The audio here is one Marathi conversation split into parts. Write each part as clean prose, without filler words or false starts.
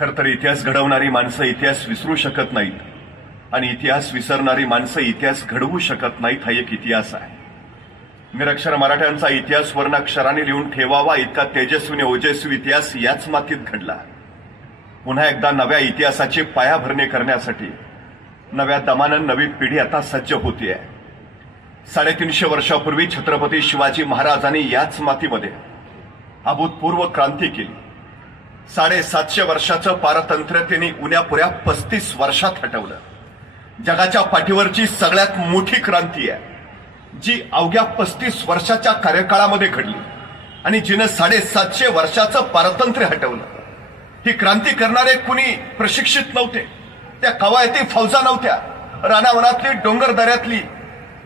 खरं तर इतिहास घडवणारी माणसं इतिहास विसरू शकत नाहीत आणि इतिहास विसरणारी माणसं इतिहास घडवू शकत नाहीत. हा एक इतिहास आहे. निरक्षर मराठ्यांचा इतिहास वर्णाक्षराने लिहून ठेवावा इतका तेजस्वी ओजस्वी इतिहास याच मातीत घडला. पुन्हा एकदा नव्या इतिहासाची पायाभरणी करण्यासाठी नव्या दमानं नवी पिढी आता सज्ज होतीये. 350 वर्षापूर्वी छत्रपती शिवाजी महाराजांनी याच मातीमध्ये अभूतपूर्व क्रांती केली. 750 वर्षाचं पारतंत्र्य त्यांनी उन्यापुऱ्या 35 वर्षात हटवलं. जगाच्या पाठीवरची सगळ्यात मोठी क्रांती आहे जी अवघ्या 35 वर्षाच्या कार्यकाळामध्ये घडली आणि जिनं 750 वर्षाचं पारतंत्र्य हटवलं. ही क्रांती करणारे कुणी प्रशिक्षित नव्हते. त्या कवायती फौजा नव्हत्या. रानावनातली डोंगर दऱ्यातली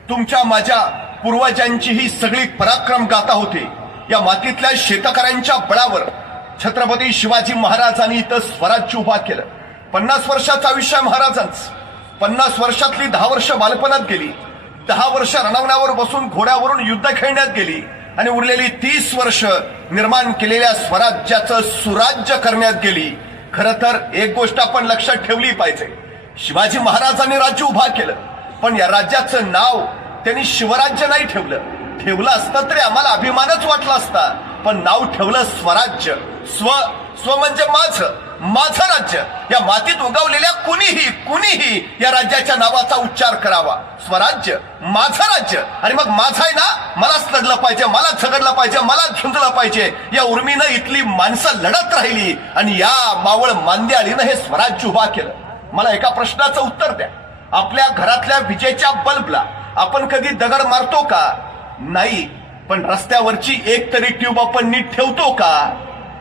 तुमच्या माझ्या पूर्वजांची ही सगळी पराक्रम गाथा होती. या मातीतल्या शेतकऱ्यांच्या बळावर छत्रपती शिवाजी महाराजांनी इथं स्वराज्य उभा केलं. 50 वर्षाचं आयुष्य आहे महाराजांचं. 50 वर्षातली 10 वर्ष बालपणात गेली, 10 वर्ष रणवण्यावर बसून घोड्यावरून युद्ध खेळण्यात गेली आणि उरलेली 30 वर्ष निर्माण केलेल्या स्वराज्याचं सुराज्य करण्यात गेली. खरं तर एक गोष्ट आपण लक्षात ठेवली पाहिजे. शिवाजी महाराजांनी राज्य उभा केलं, पण या राज्याचं नाव त्यांनी शिवराज्य नाही ठेवलं. ठेवलं असतं तरी आम्हाला अभिमानच वाटला असता, पण नाव ठेवलं स्वराज्य. स्व म्हणजे माझं राज्य. या मातीत उगवलेल्या कुणीही या राज्याच्या नावाचा उच्चार करावा. स्वराज्य, माझं राज्य. आणि मग माझं आहे ना, मलाच लढलं पाहिजे, मलाच झगडलं पाहिजे, मलाच झुंजलं पाहिजे या उर्मीनं इथली माणसं लढत राहिली आणि या मावळ मांद्याळीनं हे स्वराज्य उभा केलं. मला एका प्रश्नाचं उत्तर द्या. आपल्या घरातल्या विजेच्या बल्बला आपण कधी दगड मारतो का? नाही. पण रस्त्यावरची एक तरी ट्यूब आपण नीट ठेवतो का?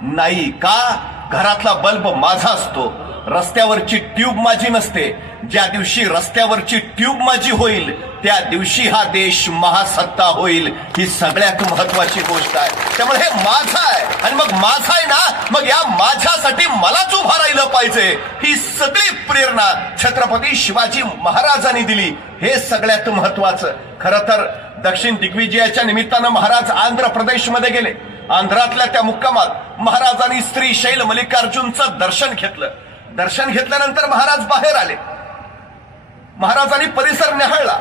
नाही. का? घरातला बल्ब माझा असतो, रस्त्यावरची ट्यूब माझी नसते. ज्या दिवशी रस्त्यावरची ट्यूब माझी होईल त्या दिवशी हा देश महासत्ता होईल. ही सगळ्यात महत्वाची गोष्ट आहे. त्यामुळे हे माझं आहे आणि मग माझं आहे ना, मग या माझ्यासाठी मलाच उभा राहिलं पाहिजे. ही सगळी प्रेरणा छत्रपती शिवाजी महाराजांनी दिली. हे सगळ्यात महत्वाचं. खरं तर दक्षिण दिग्विजयाच्या निमित्तानं महाराज आंध्र प्रदेशमध्ये गेले. आंध्रातल्या त्या मुक्कामात महाराजांनी श्रीशैल मल्लिकार्जुनचं दर्शन घेतलं. दर्शन घेतल्यानंतर महाराज बाहेर आले. महाराजांनी परिसर निहाळला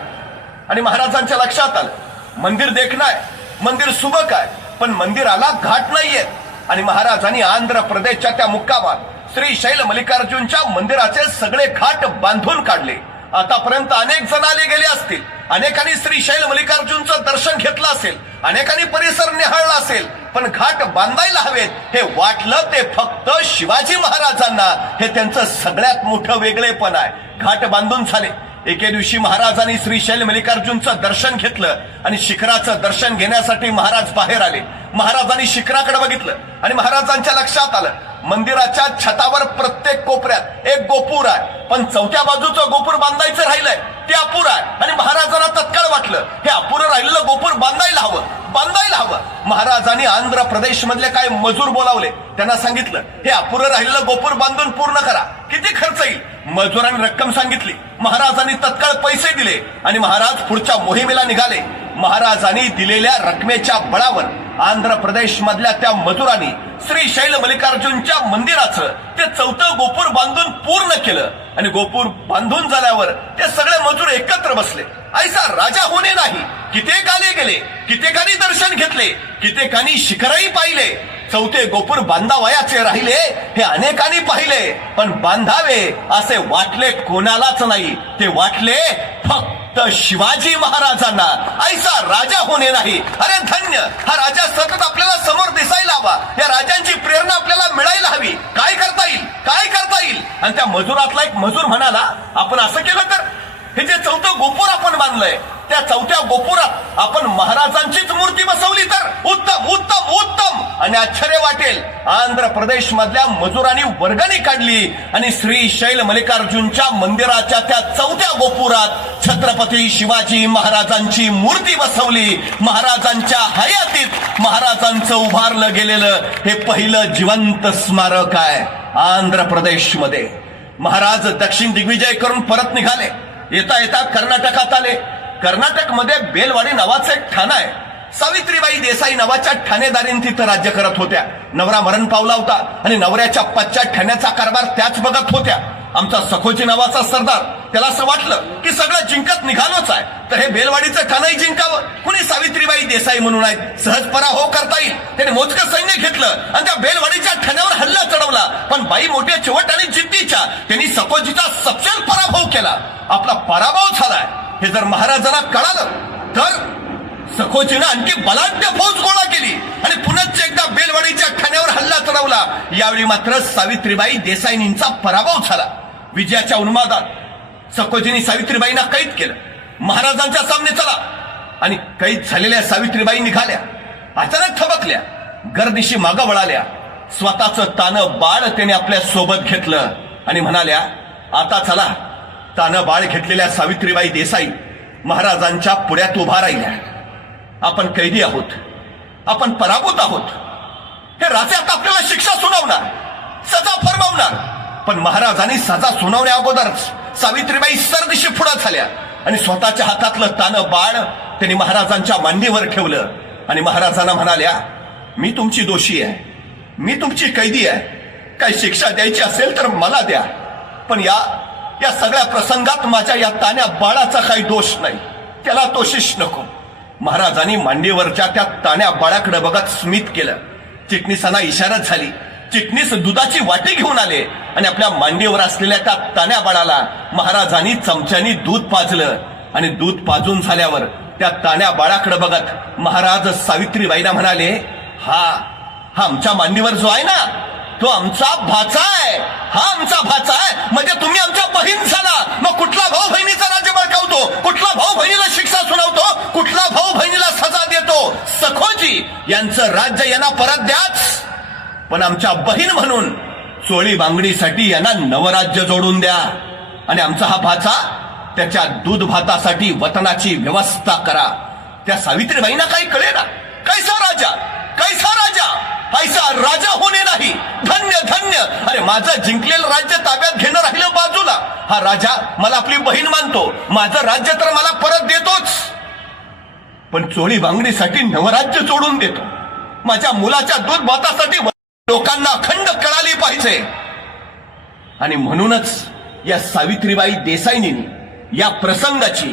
आणि महाराजांच्या लक्षात आलं मंदिर देखणं आहे, मंदिर सुबक आहे, पण मंदिराला घाट नाहीये. आणि महाराजांनी आंध्र प्रदेशच्या त्या मुक्कामात श्रीशैल मल्लिकार्जुनच्या मंदिराचे सगळे घाट बांधून काढले. आतापर्यंत अनेक जण आले गेले असतील, अनेकांनी श्रीशैल मल्लिकार्जुनचं दर्शन घेतलं असेल, अनेकांनी परिसर निहाळला असेल, पण घाट बांधायला हवेत हे वाटलं ते फक्त शिवाजी महाराजांना. हे त्यांचं सगळ्यात मोठं वेगळेपण आहे. घाट बांधून झाले. एके दिवशी महाराजांनी श्रीशैल मल्लिकार्जुनचं दर्शन घेतलं आणि शिखराचं दर्शन घेण्यासाठी महाराज बाहेर आले. महाराजांनी शिखराकडे बघितलं आणि महाराजांच्या लक्षात आलं मंदिराच्या छतावर प्रत्येक कोपऱ्यात एक गोपूर आहे, पण चौथ्या बाजूचं गोपूर बांधायचं राहिलंय, ते अपुरं आहे. आणि महाराजांना तत्काळ वाटलं हे अपुरं राहिलेलं गोपूर बांधायला हवं. महाराजांनी आंध्र प्रदेश मधले काय मजूर बोलावले. त्यांना सांगितलं हे अपुरं राहिलेलं गोपूर बांधून पूर्ण करा. किती खर्च येईल? मजुरांनी रक्कम सांगितली. महाराजांनी तत्काळ पैसे दिले आणि महाराज पुढच्या मोहिमेला निघाले. महाराजांनी दिलेल्या रकमेच्या बळावर आंध्र प्रदेश मधल्या त्या मजुरांनी श्रीशैल मल्लिकार्जुनच्या मंदिराचं ते चौथं गोपूर बांधून पूर्ण केलं. आणि गोपूर बांधून झाल्यावर ते सगळे मजूर एकत्र बसले. ऐसा राजा होणे नाही. कित्येक आले गेले, कित्येकानी दर्शन घेतले, कित्येकानी शिखरही पाहिले. चौथे गोपूर बांधावयाचे राहिले हे अनेकांनी पाहिले, पण बांधावे असे वाटले कोणालाच नाही. ते वाटले फक्त शिवाजी महाराजांना. ऐसा राजा होणे नाही. अरे धन्य हा राजा सतत आपल्याला समोर दिसायला हवा. या राजांची प्रेरणा आपल्याला मिळायला हवी. काय करता येईल, काय करता येईल. आणि त्या मजुरातला एक मजूर म्हणाला आपण असं केलं तर हे जे चौथं गोपूर आपण बांधलंय त्या चौथ्या गोपुरात आपण महाराजांचीच मूर्ती बसवली तर उत्तम उत्तम उत्तम. आणि आश्चर्य वाटेल आंध्र प्रदेश मधल्या मजुरांनी वर्गणी काढली आणि श्रीशैल मल्लिकार्जुनच्या मंदिराच्या त्या चौथ्या गोपुरात छत्रपती शिवाजी महाराजांची मूर्ती बसवली. महाराजांच्या हयातीत महाराजांचं उभारलं गेलेलं हे पहिलं जिवंत स्मारक आहे आंध्र प्रदेशमध्ये. महाराज दक्षिण दिग्विजय करून परत निघाले. येता येता कर्नाटकात आले. कर्नाटक मध्ये बेलवाडी नावाचं एक ठाणं आहे. सावित्रीबाई देसाई नावाच्या ठाणेदारीन तिथं राज्य करत होत्या. नवरा मरण पावला होता आणि नवऱ्याच्या पश्चात ठाण्याचा कारभार त्याच बघत होत्या. आमचा सखोजी नावाचा सरदार, त्याला असं वाटलं की सगळं जिंकत निघालोच आहे, तर हे बेलवाडीचं ठाणंही जिंकावं. कुणी सावित्रीबाई देसाई म्हणून आहेत, सहज पराभव करता येईल. त्याने मोजकं सैन्य घेतलं आणि त्या बेलवाडीच्या ठाण्यावर हल्ला चढवला. पण बाई मोठ्या चिवट आणि जिद्दीच्या, त्यांनी सखोजीचा सपशेल पराभव केला. आपला पराभव झालाय हे जर महाराजांना कळालं तर सखोजीनं आणखी बलाढ्य फौज गोळा केली आणि पुन्हा एकदा बेलवाडीच्या ठाण्यावर हल्ला चढवला. यावेळी मात्र सावित्रीबाई देसाईंचा पराभव झाला. विजयाच्या उन्मादात सखोजींनी सावित्रीबाईंना कैद केलं. महाराजांच्या सामने चला आणि कैद झालेल्या सावित्रीबाई निघाल्या. अचानक थबकल्या, गर्दीशी मागं वळाल्या. स्वतःचं तानं बाळ त्याने आपल्या सोबत घेतलं आणि म्हणाल्या, आता चला. तानं बाळ घेतलेल्या सावित्रीबाई देसाई महाराजांच्या पुढ्यात उभा राहिल्या. आपण कैदी आहोत, आपण पराभूत आहोत. हे राजे आता आपल्याला शिक्षा सुनावणार, सजा फरमावणार. पण महाराजांनी सजा सुनावण्या अगोदरच सावित्रीबाई सरदिशी पुढे झाल्या आणि स्वतःच्या हातातलं तानं बाळ त्यांनी महाराजांच्या मांडीवर ठेवलं आणि महाराजांना म्हणाल्या, मी तुमची दोषी आहे, मी तुमची कैदी आहे. काही शिक्षा द्यायची असेल तर मला द्या, पण या सगळ्या प्रसंगात माझ्या या तान्या बाळाचा काही दोष नाही, त्याला दोषीश नको. महाराजांनी मांडीवरच्या त्या ताण्या बाळाकडे बघत स्मित केलं. चिटणीसांना इशारा झाली. चिटणीस दुधाची वाटी घेऊन आले आणि आपल्या मांडीवर असलेल्या त्या ताण्या बाळाला महाराजांनी चमच्यानी दूध पाजलं आणि दूध पाजून झाल्यावर त्या ताण्या बाळाकडे बघत महाराज सावित्रीबाईंना म्हणाले, हा आमच्या मांडीवर जो आहे ना, तो आमचा भाचा आहे. हा आमचा भाचा आहे म्हणजे तुम्ही आमच्या बहीण झाला. मग कुठला भाऊ बहिणीचा राज्य बळकावतो, कुठला भाऊ बहिणीला शिक्षा सुनावतो, कुठला भाऊ बहिणीला सजा देतो? सखोजी यांचं राज्य यांना परत द्याच, पण आमच्या बहीण म्हणून चोळी बांगडीसाठी यांना नवराज्य जोडून द्या आणि आमचा हा भाचा त्याच्या दूध भातासाठी वतनाची व्यवस्था करा. त्या सावित्रीबाईंना काही कळेना. कैसा राजा, कैसा राजा, ऐसा राजा होणे नाही. धन्य धन्य. अरे माझं जिंकलेलं राज्य ताब्यात घेणं राहिलं बाजूला, हा राजा मला आपली बहीण मानतो, माझं राज्य तर मला परत देतोच, पण चोळी बांगडीसाठी नवराज्य जोडून देतो. माझ्या मुलाच्या दूध भातासाठी लोकांना अखंड कळाली पाहिजे. आणि म्हणूनच या सावित्रीबाई देसाईंनी या प्रसंगाची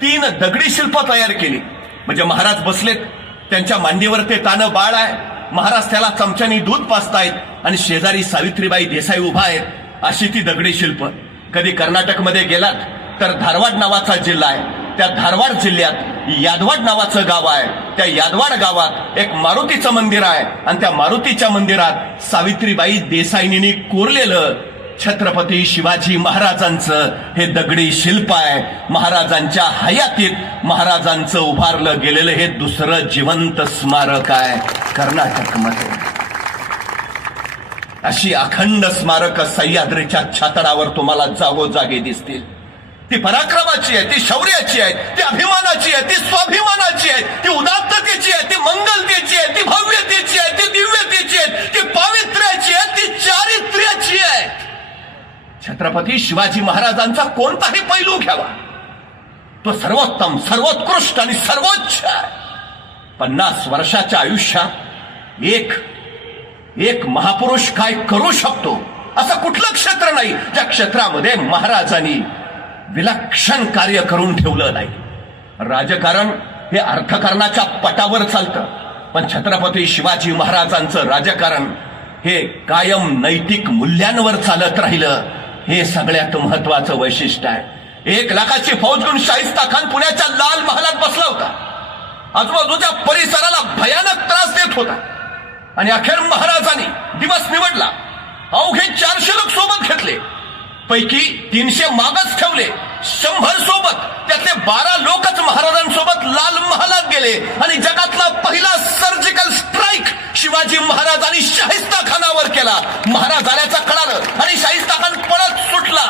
3 दगडी शिल्प तयार केली. म्हणजे महाराज बसलेत, त्यांच्या मांडीवर ते तानं बाळ आहे, महाराज त्याला चमच्यानी दूध पाजतायत आणि शेजारी सावित्रीबाई देसाई उभा आहेत. अशी ती दगडी शिल्प. कधी कर्नाटकमध्ये गेलात तर धारवाड नावाचा जिल्हा आहे, त्या धारवाड जिल्ह्यात यादवाड नावाचं गाव आहे. त्या यादवाड गावात एक मारुतीचं मंदिर आहे आणि त्या मारुतीच्या मंदिरात सावित्रीबाई देसाईंनी कोरलेलं छत्रपती शिवाजी महाराजांचं हे दगडी शिल्प आहे. महाराजांच्या हयातीत महाराजांचं उभारलं गेलेलं हे दुसरं जिवंत स्मारक आहे कर्नाटकमध्ये. अशी अखंड स्मारक सह्याद्रीच्या छातडावर तुम्हाला जागोजागी दिसतील. ती पराक्रमाची आहे, ती शौर्याची आहे, ती अभिमानाची आहे, ती स्वाभिमानाची आहे, ती उदात्ततेची आहे, ती मंगलतेची आहे, ती भव्यतेची आहे, ती दिव्यतेची आहे, ती पावित्र्याची आहे, ती चारित्र्याची आहे. छत्रपती शिवाजी महाराजांचा कोणताही पैलू घ्यावा, तो सर्वोत्तम, सर्वोत्कृष्ट आणि सर्वोच्च आहे. 50 वर्षाच्या आयुष्यात एक महापुरुष काय करू शकतो असं कुठलं क्षेत्र नाही ज्या क्षेत्रामध्ये महाराजांनी विलक्षण कार्य करून ठेवलं नाही. राजकारण हे अर्थकारणाच्या पटावर चालतं, पण छत्रपती शिवाजी महाराजांचं राजकारण हे कायम नैतिक मूल्यांवर चालत राहिलं. हे सगळ्यात महत्वाचं वैशिष्ट्य आहे. 1 लाखाची फौज घेऊन शाहिस्ता खान पुण्याच्या लाल महालात बसला होता. आजूबाजूच्या परिसराला भयानक त्रास देत होता आणि अखेर महाराजांनी दिवस निवडला. अवघे 400 लोक सोबत घेतले, पैकी 300 मागच ठेवले. 100 सोबत, त्यातले 12 लोकच महाराजांसोबत लाल महालात गेले आणि जगातला पहिला सर्जिकल स्ट्राईक शिवाजी महाराजांनी शाहिस्ता खानावर केला. महाराज आल्याचं कळालं आणि शाहिस्ता खान पळत सुटला.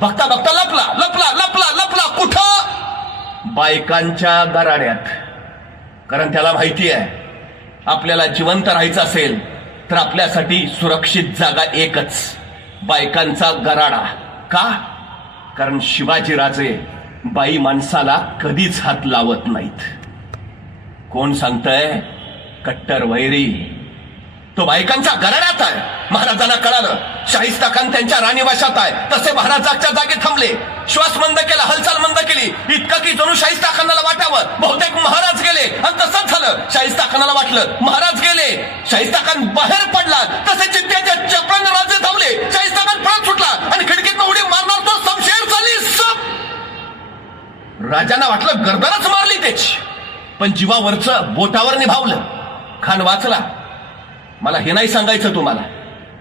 बघता बघता लपला लपला लपला लपला. कुठं? बायकांच्या गराड्यात. कारण त्याला माहिती आहे आपल्याला जिवंत राहायचं असेल तर आपल्यासाठी सुरक्षित जागा एकच, बायकांचा गराडा. का? कारण शिवाजीराजे बाई माणसाला कधीच हात लावत नाहीत. कोण सांगतंय? कट्टर वैरी. तो बायकांच्या गरड्यात आहे. महाराजांना कळालं शाहिस्ता खान त्यांच्या राणीवाशात आहे. तसे महाराज जागच्या जागी थांबले. श्वास मंद केला, हालचाल मंद केली. इतकं की जणू शाहिस्ता खानाला वाटावं बहुतेक महाराज गेले. आणि तसंच झालं. शाहिस्ता खानाला वाटलं महाराज गेले. शाहिस्ता खान बाहेर पडला. तसे चित्त्याच्या चपळाने राजे धावले. शाहिस्ता खान पळत सुटला आणि खिडकीतनं उडी मारणार तो शमशेर चाली सप. राजांना वाटलं गर्दनच मारली त्याची, पण जीवावरचं बोटावर निभावलं. खान वाचला. मला हे नाही सांगायचं तुम्हाला,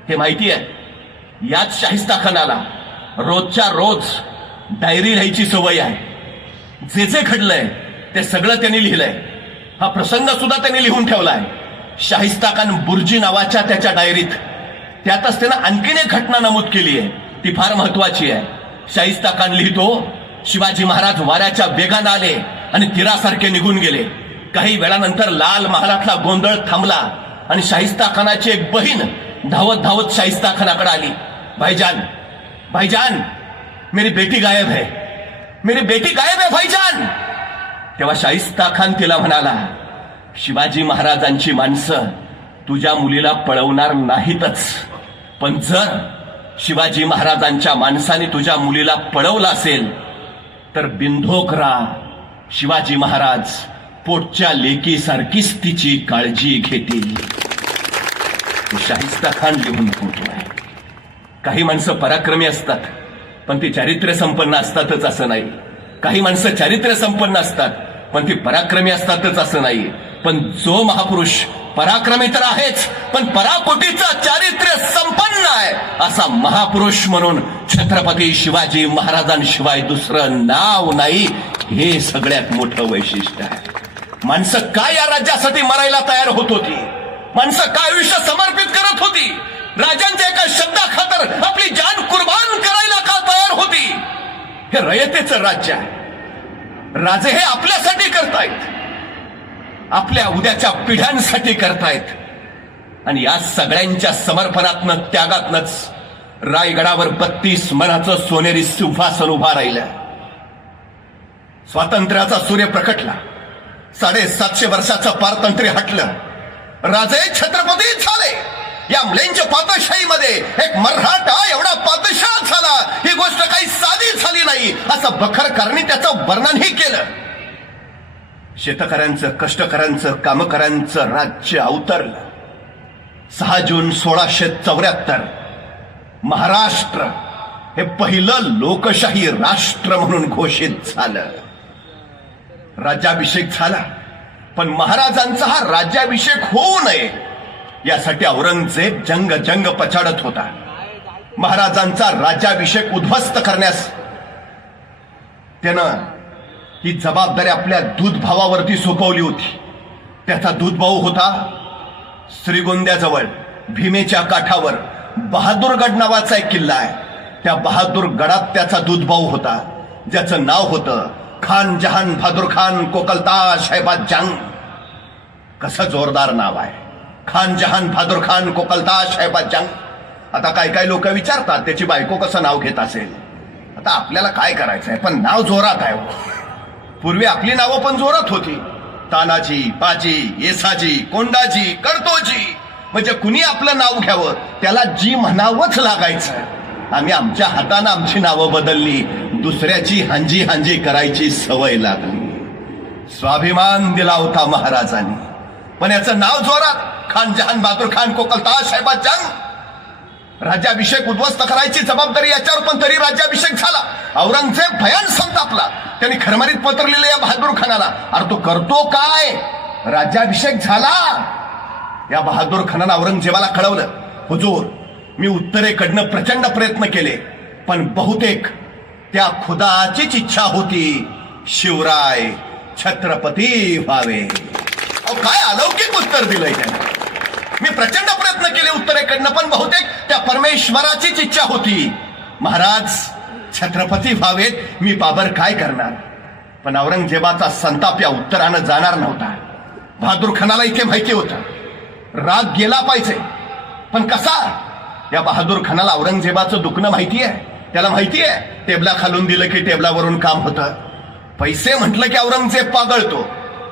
हे माहिती आहे. याच शाहिस्ता खानाला रोजच्या रोज डायरी लिहायची सवय आहे. जे जे घडलंय ते सगळं त्यांनी लिहिलंय. हा प्रसंग सुद्धा त्यांनी लिहून ठेवलाय. शाहिस्ता खान बुर्जी नावाच्या त्याच्या डायरीत. त्यातच त्यानं आणखीन एक घटना नमूद केली आहे, ती फार महत्वाची आहे. शाहिस्ता खान लिहितो, शिवाजी महाराज वाऱ्याच्या वेगानं आले आणि तीरासारखे निघून गेले. काही वेळानंतर लाल महालातला गोंधळ थांबला आणि शाहिस्ता खानाची एक बहीण धावत धावत शाहिस्ता खानाकडे आली. भाईजान, भाईजान, मेरी बेटी गायब है, मेरी बेटी गायब है भाईजान. तेव्हा शाहिस्ता खान तिला म्हणाला, शिवाजी महाराजांची माणसं तुझ्या मुलीला पळवणार नाहीतच, पण जर शिवाजी महाराजांच्या माणसाने तुझ्या मुलीला पळवलं असेल तर बिंधोकरा शिवाजी महाराज पोटच्या लेकीसारखीच तिची काळजी घेतील. शाहिस्ता खान लिहून ठेवतोय. काही माणसं पराक्रमी असतात पण ती चारित्र्य संपन्न असतातच असं नाही. काही माणसं चारित्र्य संपन्न असतात पण ती पराक्रमी असतातच असं नाही. पण जो महापुरुष पराक्रमी तर आहेच पण पराकोटीचा चारित्र्य संपन्न आहे असा महापुरुष म्हणून छत्रपती शिवाजी महाराजांशिवाय दुसरं नाव नाही. हे सगळ्यात मोठं वैशिष्ट्य आहे. माणसं काय या राज्यासाठी मरायला तयार होत होती. माणसं काय आयुष्य समर्पित करत होती. राजांच्या एका शब्दाखातर आपली जान कुर्बान करायला का तयार होती. हे रयतेचं राज्य आहे. राजे हे आपल्यासाठी करतायत, आपल्या उद्याच्या पिढ्यांसाठी करतायत. आणि या सगळ्यांच्या समर्पणातनं त्यागातनच रायगडावर 32 मनाचं सोनेरी सिंहासन उभा राहिलं. स्वातंत्र्याचा सूर्य प्रकटला. 750 वर्षाचं पारतंत्र्य हटलं. राजे छत्रपती झाले. या म्लेंज पातशाहीमध्ये एक मराठा एवढा पातशाह झाला. ही गोष्ट काही साधी झाली नाही असं बखरकरांनी त्याचं वर्णनही केलं. शेतकऱ्यांचं, कष्टकऱ्यांचं, कामकऱ्यांचं राज्य अवतरलं. 6 जून 1674 महाराष्ट्र हे पहिलं लोकशाही राष्ट्र म्हणून घोषित झालं. राज्याभिषेक झाला. पण महाराजांचा हा राज्याभिषेक होऊ नये यासाठी औरंगजेब जंग पछाडत होता. महाराजांचा राज्याभिषेक उद्ध्वस्त करण्यास त्यानं ही जबाबदारी आपल्या दूध भावावरती सोपवली होती. त्याचा दूध भाऊ होता श्रीगोंद्याजवळ भीमेच्या काठावर बहादूरगड नावाचा एक किल्ला आहे. त्या बहादूर गडात त्याचा दूध भाऊ होता, ज्याचं नाव होतं खान जहान बहादूर खान कोकलताश हैबात जंग. कसं जोरदार नाव आहे, खान जहान बहादूर खान कोकलताश हैबात जंग. आता काय काय लोक विचारतात त्याची बायको कसं नाव घेत असेल. आता आपल्याला काय करायचंय, पण नाव जोरात आहे. पूर्वी आपली नावं पण जोरात होती. तानाजी, बाजी, येसाजी, कोंडाजी, कर्तोजी. म्हणजे कुणी आपलं नाव घ्यावं त्याला जी म्हणावंच लागायचं. आम्ही आमच्या हातानं आमची नावं बदलली. दुसऱ्याची हांजी हांजी करायची सवय लागली. स्वाभिमान दिला होता महाराजांनी, पण याचं नाव जोरात खान जहान बहादूर खान कोकलताश हैबात जंग. राज्याभिषेक उद्ध्वस्त करायची जबाबदारी याच्यावर, पण तरी राज्याभिषेक झाला. औरंगजेब भयान संतापला. त्यांनी खरमरीत पत्र लिहिलं या बहादूर खानाला. अरे तो करतो काय, राज्याभिषेक झाला. या बहादूर खानानं औरंगजेबाला कळवलं, हुजूर मी उत्तरेकडनं प्रचंड प्रयत्न केले पण बहुतेक त्या खुदाचीच इच्छा होती शिवराय छत्रपती व्हावे. काय अलौकिक उत्तर दिलंय त्याने. मी प्रचंड प्रयत्न केले उत्तरेकडनं पण बहुतेक त्या परमेश्वराचीच इच्छा होती महाराज छत्रपती व्हावेत. मी बाबर काय करणार. पण औरंगजेबाचा संताप या उत्तरानं जाणार नव्हता. बहादूर खानाला इथे माहिती होतं राग गेला पाहिजे, पण कसा. या बहादूर खानाला औरंगजेबाचं दुखणं माहिती आहे. त्याला माहिती आहे टेबला खालून दिलं की टेबलावरून काम होतं. पैसे म्हटलं की औरंगजेब पागळतो.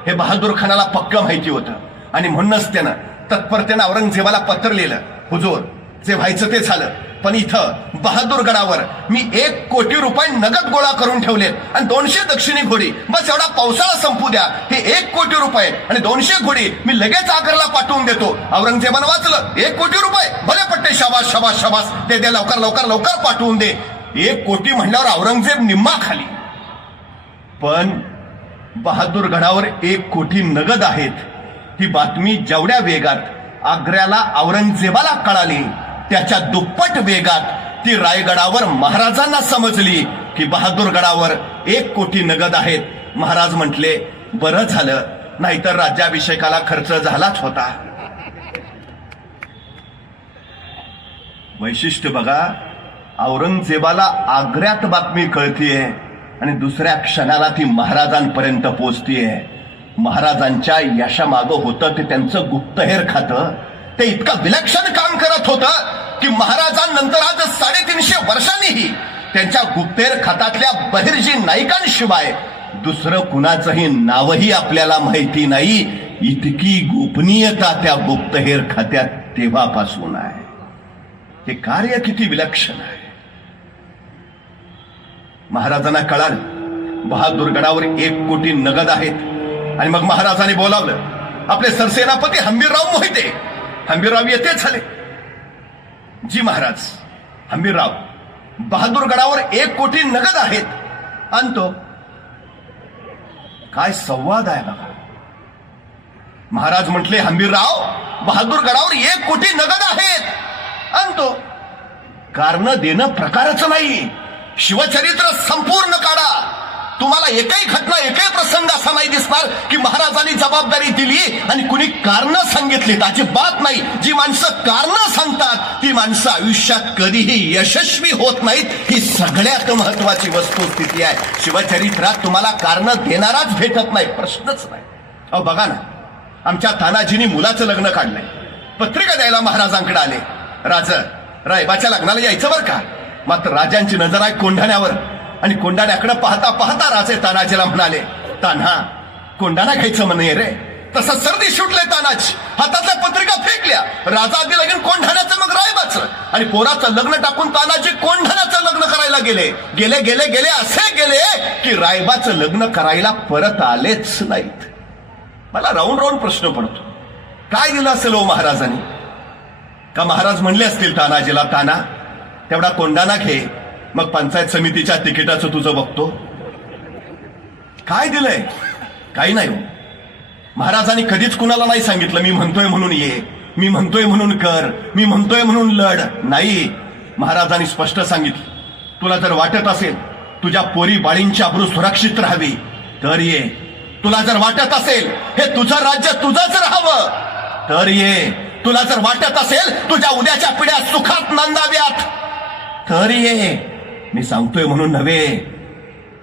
हे बहादूर खानाला पक्क माहिती होतं आणि म्हणूनच त्यानं तत्परतेनं औरंगजेबाला पत्र लिहिलं, हुजूर जे व्हायचं ते झालं, पण इथं बहादूरगडावर मी 1 कोटी रुपये नगद गोळा करून ठेवलेत आणि 200 दक्षिणी घोडी, बस एवढा पावसाळा संपू द्या, हे 1 कोटी रुपये आणि 200 घोडी मी लगेच आग्र्याला पाठवून देतो. औरंगजेबानं वाचलं, 1 कोटी रुपये भले पट्टे, शाबास शाबास शाबास, ते दे, लवकर लवकर लवकर पाठवून दे. 1 कोटी म्हणल्यावर औरंगजेब निम्मा खाली. पण बहादूरगडावर 1 कोटी नगद आहेत ही बातमी जेवढ्या वेगात आग्र्याला औरंगजेबाला कळाली, त्याच्या दुप्पट वेगात ती रायगडावर महाराजांना समजली की बहादूरगडावर 1 कोटी नगद आहेत. महाराज म्हटले, बरं झालं, नाहीतर राज्याभिषेकाला खर्च झालाच होता. वैशिष्ट्य बघा, औरंगजेबाला आग्र्यात बातमी कळतीये आणि दुसऱ्या क्षणाला ती महाराजांपर्यंत पोचतीये. महाराजांच्या यशामागं होतं ते त्यांचं गुप्तहेर खातं. ते इतकं विलक्षण काम करत होतं की महाराजांनंतर आज 350 वर्षांनीही त्यांच्या गुप्तहेर खात्यातल्या बहिर्जी नाईकांशिवाय दुसरं कुणाचंही नावही आपल्याला माहिती नाही. इतकी गोपनीयता त्या गुप्तहेर खात्यात तेव्हापासून आहे. हे कार्य किती विलक्षण आहे. महाराजांना कळालं बहादूरगडावर 1 कोटी नगद आहेत आणि मग महाराजांनी बोलावलं आपले सरसेनापती हंबीरराव मोहिते. हंबीरराव येते झाले. जी महाराज. हंबीरराव, बहादूरगडावर 1 कोटी नगद आहेत. आणतो. काय संवाद आहे बघा. महाराज म्हटले, हंबीरराव, बहादूरगडावर 1 कोटी नगद आहेत. आणतो. कारण देणं प्रकारच नाही. शिवचरित्र संपूर्ण काढा, तुम्हाला एकही घटना, एकही प्रसंग असा नाही दिसणार की महाराजांनी जबाबदारी दिली आणि कुणी कारण सांगितली. अजिबात नाही. जी माणसं कारण सांगतात ती माणसं आयुष्यात कधीही यशस्वी होत नाहीत. ही सगळ्यात महत्वाची वस्तुस्थिती आहे. शिवचरित्रात तुम्हाला कारण देणाराच भेटत नाही, प्रश्नच नाही. अहो बघा ना, आमच्या तानाजीनी मुलाचं लग्न काढलंय. पत्रिका द्यायला महाराजांकडे आले. रायबाच्या लग्नाला यायचं बरं का. मात्र राजांची नजर आहे कोंढाण्यावर आणि कोंढाण्याकडे पाहता पाहता राजे तानाजीला म्हणाले, तान्हा, कोंढाणा घ्यायचं म्हणे रे. तसं सर्दी सुटले तानाजी. हातातल्या पत्रिका फेकल्या. राजा आधी लगीन कोंढाण्याचं, मग रायबाचं, आणि पोराचं लग्न टाकून तानाजी कोंढाण्याचं लग्न करायला गेले. गेले गेले गेले असे गेले की रायबाचं लग्न करायला परत आलेच नाहीत. मला राऊंड राऊंड प्रश्न पडतो, काय दिलं असेल हो महाराजांनी? का महाराज म्हणले असतील तानाजीला, ताना तेवढा कोंढाणा घे, मग पंचायत समितीच्या तिकिटाचं तुझं बघतो. काय दिलंय? काही नाही. महाराजांनी कधीच कुणाला नाही सांगितलं मी म्हणतोय म्हणून ये, मी म्हणतोय म्हणून कर, मी म्हणतोय म्हणून लढ. नाही, महाराजांनी स्पष्ट सांगितलं, तुला जर वाटत असेल तुझ्या पोरी बाळींची अब्रू सुरक्षित राहावी तर ये. तुला जर वाटत असेल हे तुझं राज्य तुझंच राहावं तर ये. तुला जर वाटत असेल तुझ्या उद्याच्या पिढ्या सुखात नांदाव्यात तर ये. मी सांगतोय म्हणून नव्हे,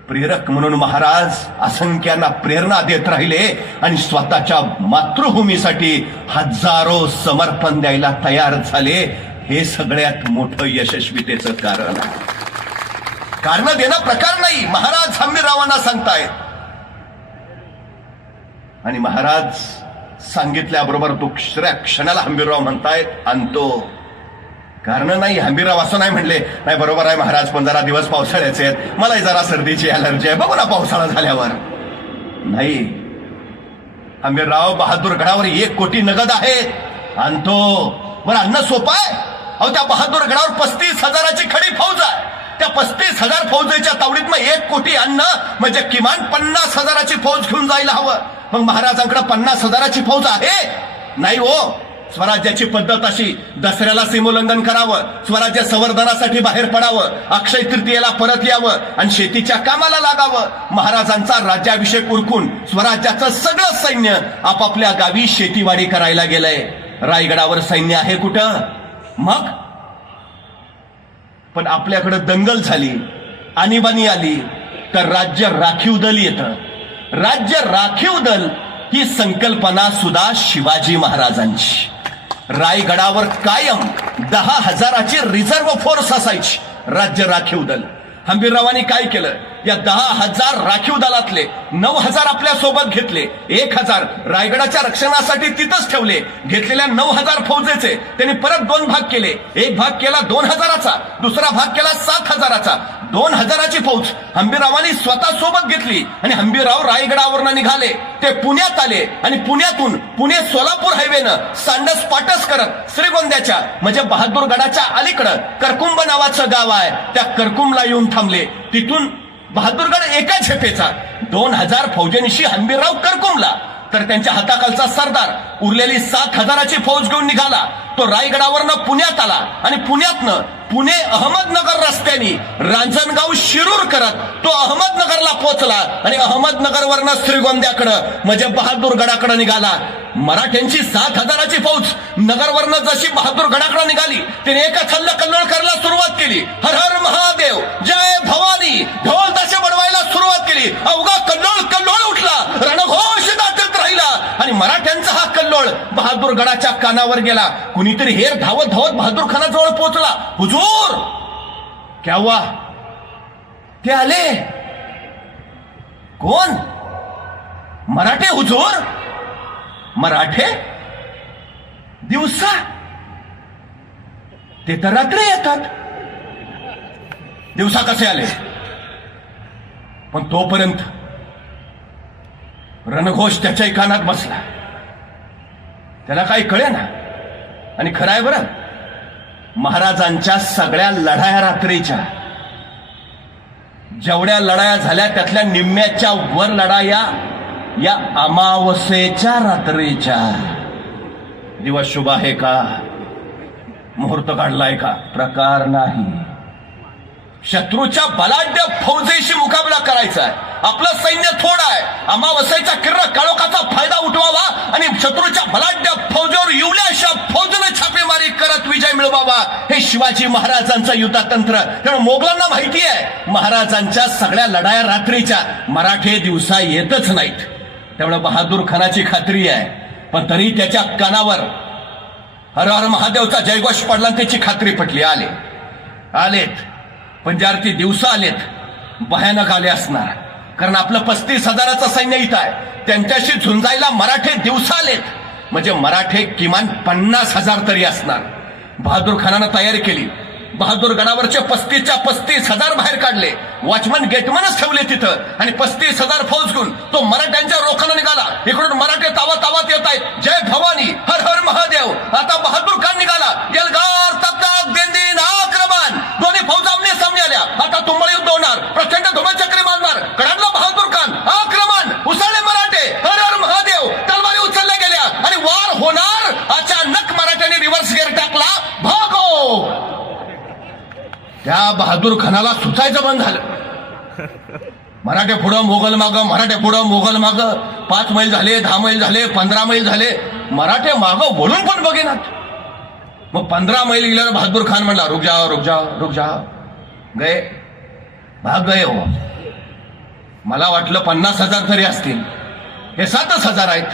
प्रेरक म्हणून महाराज असंख्यांना प्रेरणा देत राहिले आणि स्वतःच्या मातृभूमीसाठी हजारो समर्पण द्यायला तयार झाले. हे सगळ्यात मोठं यशस्वीतेचं कारण आहे. कारण देणं प्रकार नाही, महाराज हंबीररावांना सांगतायत. आणि महाराज सांगितल्याबरोबर दुसऱ्या क्षणाला हंबीरराव म्हणतायत, आणतो. कारण नाही, हंबीरराव असं नाही म्हणले, नाही बरोबर आहे महाराज, पण जरा दिवस पावसाळ्याचे आहेत, मलाही जरा सर्दीची अलर्जी आहे, बघू ना पावसाळा झाल्यावर. नाही, हंबीरराव, बहादूरगडावर 1 कोटी नगद आहेत. आणतो. बरं, अन्न सोपं आहे? अहो, त्या बहादूरगडावर 35,000ची खडी फौज आहे. त्या 35,000 फौजेच्या तावडीत मग 1 कोटी अन्न म्हणजे किमान 50,000ची फौज घेऊन जायला हवं. मग महाराजांकडे 50,000ची फौज आहे? नाही हो. स्वराज्याची पद्धत अशी, दसऱ्याला सीमोल्लंघन करावं, स्वराज्य संवर्धनासाठी बाहेर पडावं, अक्षय तृतीयेला परत यावं आणि शेतीच्या कामाला लागावं. महाराजांचा राज्याभिषेक उरकून स्वराज्याचं सगळं सैन्य आपापल्या गावी शेतीवाडी करायला गेलंय. रायगडावर सैन्य आहे कुठं? मग पण आपल्याकडे दंगल झाली, आणीबाणी आली तर राज्य राखीव दल येतं. राज्य राखीव दल ही संकल्पना सुद्धा शिवाजी महाराजांची. रायगडावर कायम 10,000ची रिझर्व्ह फोर्स असायची, राज्य राखीव दल. हंबीररावांनी काय केलं, या 10,000 राखीव दलातले 9,000 आपल्या सोबत घेतले, 1,000 रायगडाच्या रक्षणासाठी तिथंच ठेवले. घेतलेल्या 9,000 फौजेचे त्यांनी परत 2 भाग केले. एक भाग केला 2,000चा, दुसरा भाग केला 7,000चा. 2,000ची फौज हंबीररावांनी स्वतः सोबत घेतली आणि हंबीरराव रायगडावरनं निघाले. ते पुण्यात आले आणि पुण्यातून पुणे सोलापूर हायवेनं सांडस पाटस करत श्रीगोंद्याच्या म्हणजे बहादूरगडाच्या अलीकडं करकुंब नावाचं गाव आहे, त्या करकुंबला येऊन थांबले. तिथून बहादूरगड एका झेपेचा. 2,000 फौजेनिशी हंबीरराव करकुंबला, तर त्यांच्या हाताखालचा सरदार उरलेली 7,000ची फौज घेऊन निघाला. तो रायगडावरनं पुण्यात आला आणि पुण्यातनं पुणे अहमदनगर रस्त्याने रांजणगाव शिरूर करत तो अहमदनगरला पोहोचला आणि अहमदनगरवरनं श्रीगोंद्याकडं म्हणजे बहादूरगडाकडे निघाला. मराठ्यांची 7,000ची फौज नगरवरनं जशी बहादूरगडाकडे निघाली, त्याने एका छल्ल कल्लोळ करायला सुरुवात केली. हर हर महादेव, जय भवानी, ढोल ताशे बनवायला सुरुवात केली. अवघा कल्लोळ कल्लोळ उठला, रणघोष दाटत राहिला आणि मराठ्यांचा हा कल्लोळ बहादूरगडाच्या कानावर गेला. कुणीतरी हेर धावत धावत बहादूर खानाजवळ पोहोचला. हुजूर, क्या हुआ? ते आले. कोण? मराठे हुजूर. मराठे दिवसा? ते तर रात्री येतात. दिवसा कसे आले? पण तोपर्यंत रणघोष त्याच्याही कानात बसला. त्याला काही कळे ना. आणि खरं आहे बरं, महाराजांच्या सगळ्या लढाया रात्रीच्या, जेवढ्या लढाया झाल्या त्यातल्या निम्म्याच्या वर लढाया या अमावस्येच्या रात्रीच्या. दिवस शुभ आहे का? मुहूर्त काढलाय का? प्रकार नाही. शत्रूच्या बलाढ्य फौजेशी मुकाबला करायचा आहे. आपलं सैन्य थोडं आहे. अमावस्येच्या किरण काळोखाचा फायदा उठवावा आणि शत्रूच्या बलाढ्य फौजेवर येवल्याशा फौजेनं छापेमारी करत विजय मिळवावा, हे शिवाजी महाराजांचं युद्धतंत्र. त्यामुळे मोगलांना माहिती आहे महाराजांच्या सगळ्या लढाया रात्रीच्या, मराठे दिवसा येतच नाहीत. त्यामुळे बहादूर खानाची खात्री आहे. पण तरी त्याच्या कानावर हर हर महादेवचा जयघोष पडला आणि त्याची खात्री पटली. आलेत पण जारती दिवसा आलेत, भयानक आले असणार. कारण आपलं 35,000चं सैन्य इथं आहे. त्यांच्याशी झुंजायला मराठे दिवसा आलेत म्हणजे मराठे किमान 50,000 तरी असणार. बहादूर खानानं तयारी केली. बहादूर गडावरचे 35च्या 35,000 बाहेर काढले. वॉचमन गेटमनच ठेवले तिथं आणि 35,000 फौज घेऊन तो मराठ्यांच्या रोखानं निघाला. इकडून मराठे तावात तावात येत आहेत. जय भवानी, हर हर महादेव. आता बहादूर खान निघाला. एल्गार, तकताक, दिंडीन, आक्रमण. दोन्ही फौज आमने सामने आल्या. आता तुंबळ युद्ध होणार. प्रचंड धुमचक्री मारणार. कडाडला बहादूर खान. आक्रमण. उसळले मराठे. हर हर महादेव. तलवारी उचलल्या गेल्या आणि वार होणार. अचानक मराठ्यांनी रिव्हर्स गिअर टाकला. भागो. त्या बहादूर खानाला सुचायचं बंद झालं. मराठे पुढं मोगल मागं, मराठे पुढं मोगल मागं. 5 मैल झाले, 10 मैल झाले, 15 मैल झाले. मराठे मागं वळून पण बघेनात. मग 15 मैल गेल्यावर बहादूर खान म्हणला, रुक जाओ रुक जाओ रुक जाओ. गए, भाग गए हो. मला वाटलं 50,000 तरी असतील, हे 7,000 आहेत.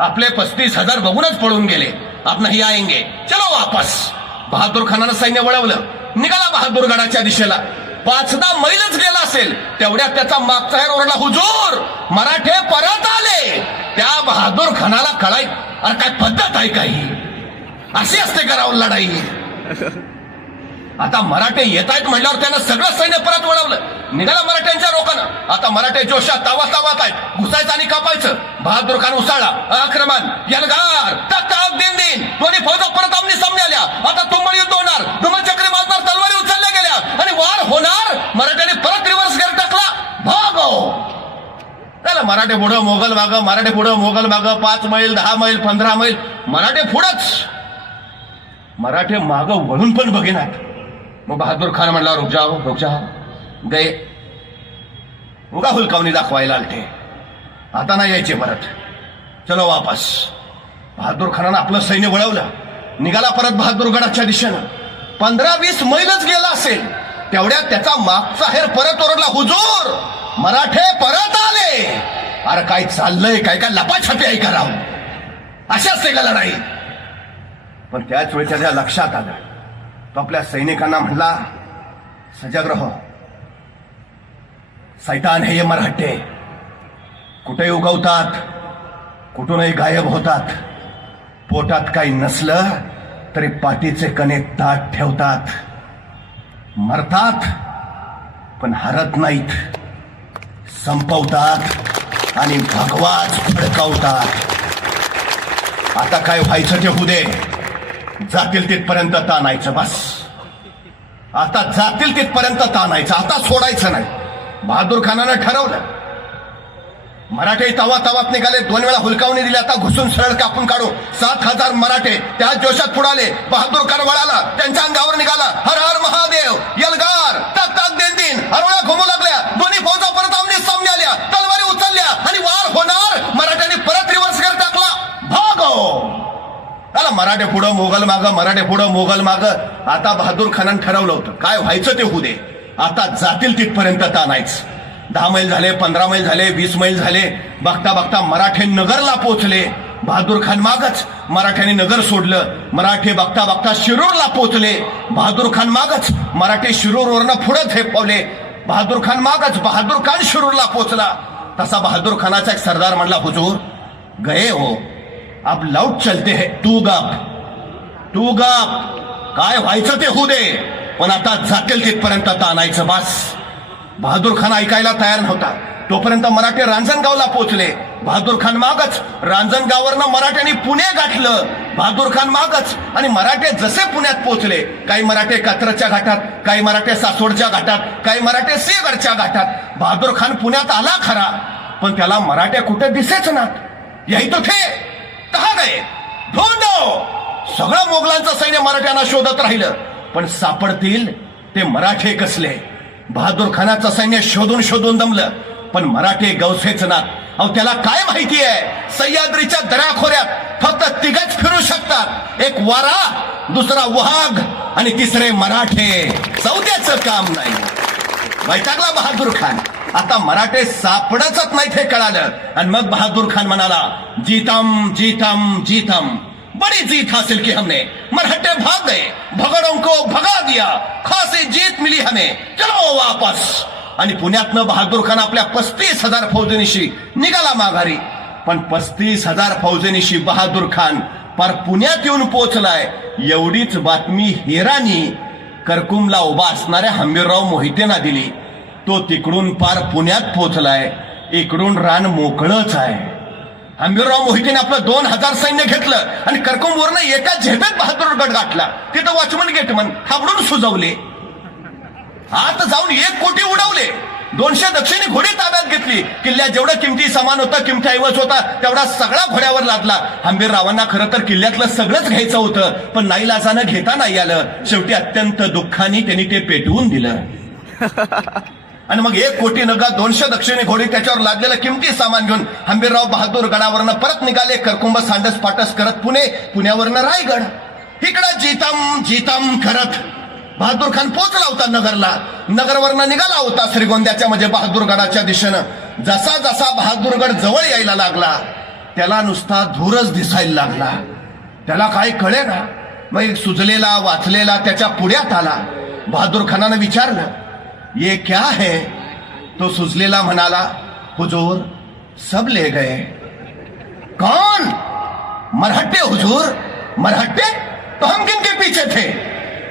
आपले 35,000 बघूनच पळून गेले. आप नाही आएंगे, चलो वापस. बहादूर खानानं सैन्य वळवलं. निघाला बहादूरगडाच्या दिशेला. 5-10 मैलच गेला असेल तेवढ्यात त्याचा मागचा हेर ओरडला, हुजूर, मराठे परत आले. त्या बहादूर खानाला कळाय, अरे काय पद्धत आहे काही, अशी असते करावं लढाई. आता मराठे येत आहेत म्हटल्यावर त्यानं सगळं सैन्य परत वळवलं. निघाला मराठ्यांच्या रोखानं. आता मराठे जोशात तावात तावात आहेत. घुसायचं आणि कापायचं. बहादूर खान उसळला. आक्रमण. यलगार, तकताक, दिंडीन. दोन्ही फौजा परत आमने सामने आल्या. आता तुंबळ युद्ध होणार. धुमचक्री मारणार. तलवारी उचलल्या गेल्या आणि वार होणार. मराठ्याने परत रिव्हर्स गिअर टाकला. भागो. त्याला मराठे पुढं मोगल मागं, मराठे पुढं मोगल मागं. 5 मैल, 10 मैल, 15 मैल. मराठे पुढंच. मराठे मागं वळून पण बघेनात. मग बहादूर खान म्हणला, रुक जाओ रुक जाओ. गए. उगा हुलकावणी दाखवायला आलते. आता नाही यायचे परत. चलो वापस. बहादूर खानानं आपलं सैन्य वळवलं. निघाला परत बहादूरगडाच्या दिशेनं. 15-20 मैलच गेला असेल तेवढ्यात त्याचा मागचा हेर परत ओरडला, हुजूर, मराठे परत आले. अरे काय चाललंय, काय काय लपाछपी आहे का राव, अशी असते का लढाई. पण त्याच वेळी त्याच्या लक्षात आलं. तो आपल्या सैनिकांना म्हणला, सजग रहो, सैतान हे मराठे कुठे उगवतात, कुठूनही गायब होतात. पोटात काही नसलं तरी पाठीचे कणे ताट ठेवतात. मरतात पण हरत नाहीत, संपवतात आणि भगवाच फडकावतात. आता काय व्हायचं ते होऊ दे, जातील तिथपर्यंत ताणायचं. बस आता जातील तिथपर्यंत ताणायचं, आता सोडायचं नाही. बहादूर खानानं ठरवलं. मराठे तवा तवात निघाले, 2 वेळा हुलकावणी दिली. आता घुसून सरळ कापून काढू. 7,000 मराठे त्या जोशात पुढाले. बहादूर खान वळाला, त्यांच्या अंगावर निघाला. हर हर महादेव, यलगार, तक तक दिन दिन हरवळा घुमू लागल्या. दोन्ही फौजा परत आमने सामने आल्या, तलवारी उचलल्या आणि वार होणार. मराठ्यांनी परत रिव्हर्स कर टाकला. भागो. त्याला मराठे पुढं मोगल माग, मराठे पुढं मोगल माग. आता बहादूर खानानं ठरवलं होतं काय व्हायचं ते होऊ दे, आता जातील तिथपर्यंत ताणायचं. 10 मैल झाले, 15 मैल झाले, 20 मैल झाले. बघता बघता मराठे नगरला पोहोचले. बहादूर खान मागच. मराठ्यांनी नगर सोडलं. मराठे बघता बघता शिरूरला पोहोचले. बहादूर खान मागच. मराठे शिरूरवरनं पुढे झेपवले. बहादूर खान मागच. बहादूर खान शिरूरला पोहोचला. तसा बहादूर खानाचा एक सरदार म्हणला, हुजूर गए हो, अब लौट चलते हैं. तू गप. काय व्हायचं ते होऊ दे, पण आता जातील तिथपर्यंत ताणायचं. बस. बहादूर खान ऐकायला तयार नव्हता. तोपर्यंत मराठे रांजणगावला पोहोचले. बहादूर खान मागच. रांजणगाववरनं मराठ्यांनी पुणे गाठलं. बहादूर खान मागच. आणि मराठे जसे पुण्यात पोहोचले, काही मराठे कात्रजच्या घाटात, काही मराठे सासवडच्या घाटात, काही मराठे सिंहगडच्या घाटात. बहादूर खान पुण्यात आला खरा, पण त्याला मराठे कुठे दिसेच ना. यही तो थे, कहा गए, ढूंढो. सगळं मोगलांचं सैन्य मराठ्यांना शोधत राहिलं, पण सापडतील ते मराठे कसले. बहादूर खानाचं सैन्य शोधून शोधून दमलं, पण मराठे गवसेच ना. अहो त्याला काय माहिती आहे, सह्याद्रीच्या दऱ्याखोऱ्यात फक्त तिघच फिरू शकतात. एक वारा, दुसरा वाघ आणि तिसरे मराठे. चौथ्याचं काम नाही. वैतागला बहादूर खान. आता मराठे सापडतच नाही हे कळालं. आणि मग बहादूर खान म्हणाला, जीतम जीतम जीतम, बड़ी जीत हासिल की हमने. मराठे भाग गए, भगड़ों को भगा दिया, खासी जीत मिली हमें, चलो वापस. आणि पुण्यातनं बहादूर खान आपल्या 35,000 फौजेनिशी निघाला माघारी. पण 35,000 फौजेनिशी बहादूर खान पार पुण्यात येऊन पोहोचलाय. एवढीच बातमी हेरानी करकुमला उभा असणाऱ्या हंबीरराव मोहितेंना दिली. तो तिकडून पार पुण्यात पोहोचलाय. इकडून रान मोकळंच आहे. हंबीरराव मोहितेने आपलं 2,000 सैन्य घेतलं आणि करकुमवरनं एका झेपेत बहादूरगड गाठला. तिथं वॉचमन गेटमन थांबडून सुजवले. आत जाऊन 1 कोटी उडवले. 200 दक्षिणी घोडी ताब्यात घेतली. किल्ल्यात जेवढं किमती सामान होतं, किमती ऐवज होता, तेवढा सगळा घोड्यावर लादला. हंबीररावांना खरं तर किल्ल्यातलं सगळंच घ्यायचं होतं, पण नाईलाजानं घेता नाही आलं. शेवटी अत्यंत दुःखाने त्यांनी ते पेटवून दिलं. आणि मग 1 कोटी नगा, 200 दक्षिणी घोडी, त्याच्यावर लादलेलं किमती सामान घेऊन हंबीरराव बहादूर गडावरनं परत निघाले. करकुंभ सांडस पाटस करत पुणे, पुण्यावरनं रायगड. इकडं जीतम जीतम करत बहादूर खान पोहोचला होता नगरला. नगरवरनं निघाला होता श्रीगोंद्याच्या म्हणजे बहादूरगडाच्या दिशेनं. जसा जसा बहादूरगड जवळ यायला लागला, त्याला नुसता धूरच दिसायला लागला. त्याला काही कळे ना. मग एक सुजलेला वाचलेला त्याच्या पुढ्यात आला. बहादूर खानानं विचारलं, ये क्या है? तो सुजलेला म्हणाला, हुजूर सब ले गए. कौन? मरहट्टे हुजूर. मरहट्टे? तो हम किन के पीछे थे?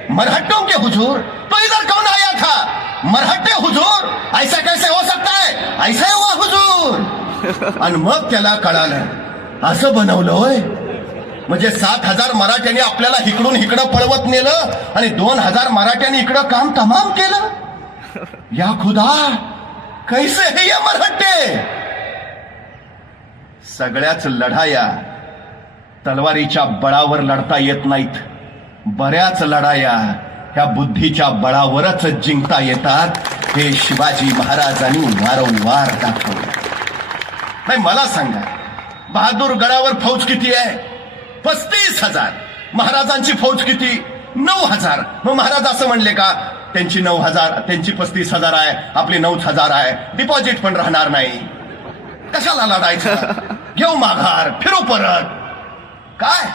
मरहट्टों के हुजूर. तो इधर कौन आया था? मरहट्टे हुजूर. ऐसा कैसे हो सकता है? ऐसा हुआ हुजूर. आणि मग त्याला कळालं, असं बनवलं होय. म्हणजे 7,000 मराठ्यांनी आपल्याला इकडून इकडं पळवत नेलं आणि 2,000 मराठ्यांनी इकडं काम तमाम केलं. या खुदा, कैसे है ये मराठे? सगळ्याच लढाया तलवारीच्या बळावर लढता येत नाहीत. बऱ्याच लढाया ह्या बुद्धीच्या बळावरच जिंकता येतात. हे शिवाजी महाराजांनी वारंवार दाखवलं. नाही मला सांगा, बहादूर गडावर फौज किती आहे? 35,000. महाराजांची फौज किती? 9,000. मग महाराज असं म्हणले का, त्यांची 9,000, त्यांची 35,000 आहे, आपली 9,000 आहे, डिपॉझिट पण राहणार नाही, कशाला लढायचं, घेऊ माघार, फिरू परत. काय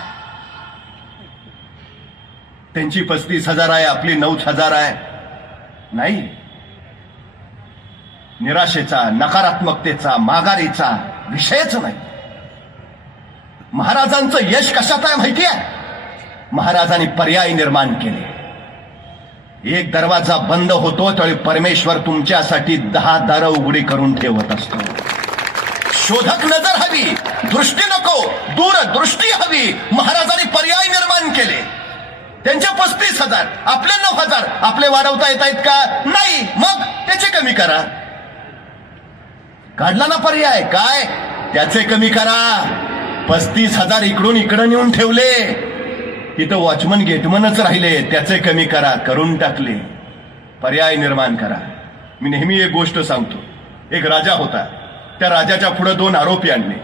त्यांची 35,000 आहे, आपली 9,000 आहे? नाही, निराशेचा, नकारात्मकतेचा, माघारीचा विषयच नाही. महाराजांचं यश कशात आहे माहिती आहे? महाराजांनी पर्याय निर्माण केले. एक दरवाजा बंद होतो त्यावेळी परमेश्वर तुमच्यासाठी 10 दारं उघडी करून ठेवत असतो. शोधक नजर हवी, दृष्टी नको, दूरदृष्टी हवी. महाराजांनी पर्याय निर्माण केले. त्यांचे 35,000, आपले 9,000. आपले वाढवता येत आहेत का? नाही. मग त्याचे कमी करा. काढला ना पर्याय, काय त्याचे कमी करा. 35,000 इकडून इकडं नेऊन ठेवले. इथं वॉचमन गेटमनच राहिले, त्याचे कमी करा. करून टाकले. पर्याय निर्माण करा. मी नेहमी एक गोष्ट सांगतो. एक राजा होता. त्या राजाच्या पुढे 2 आरोपी आणले.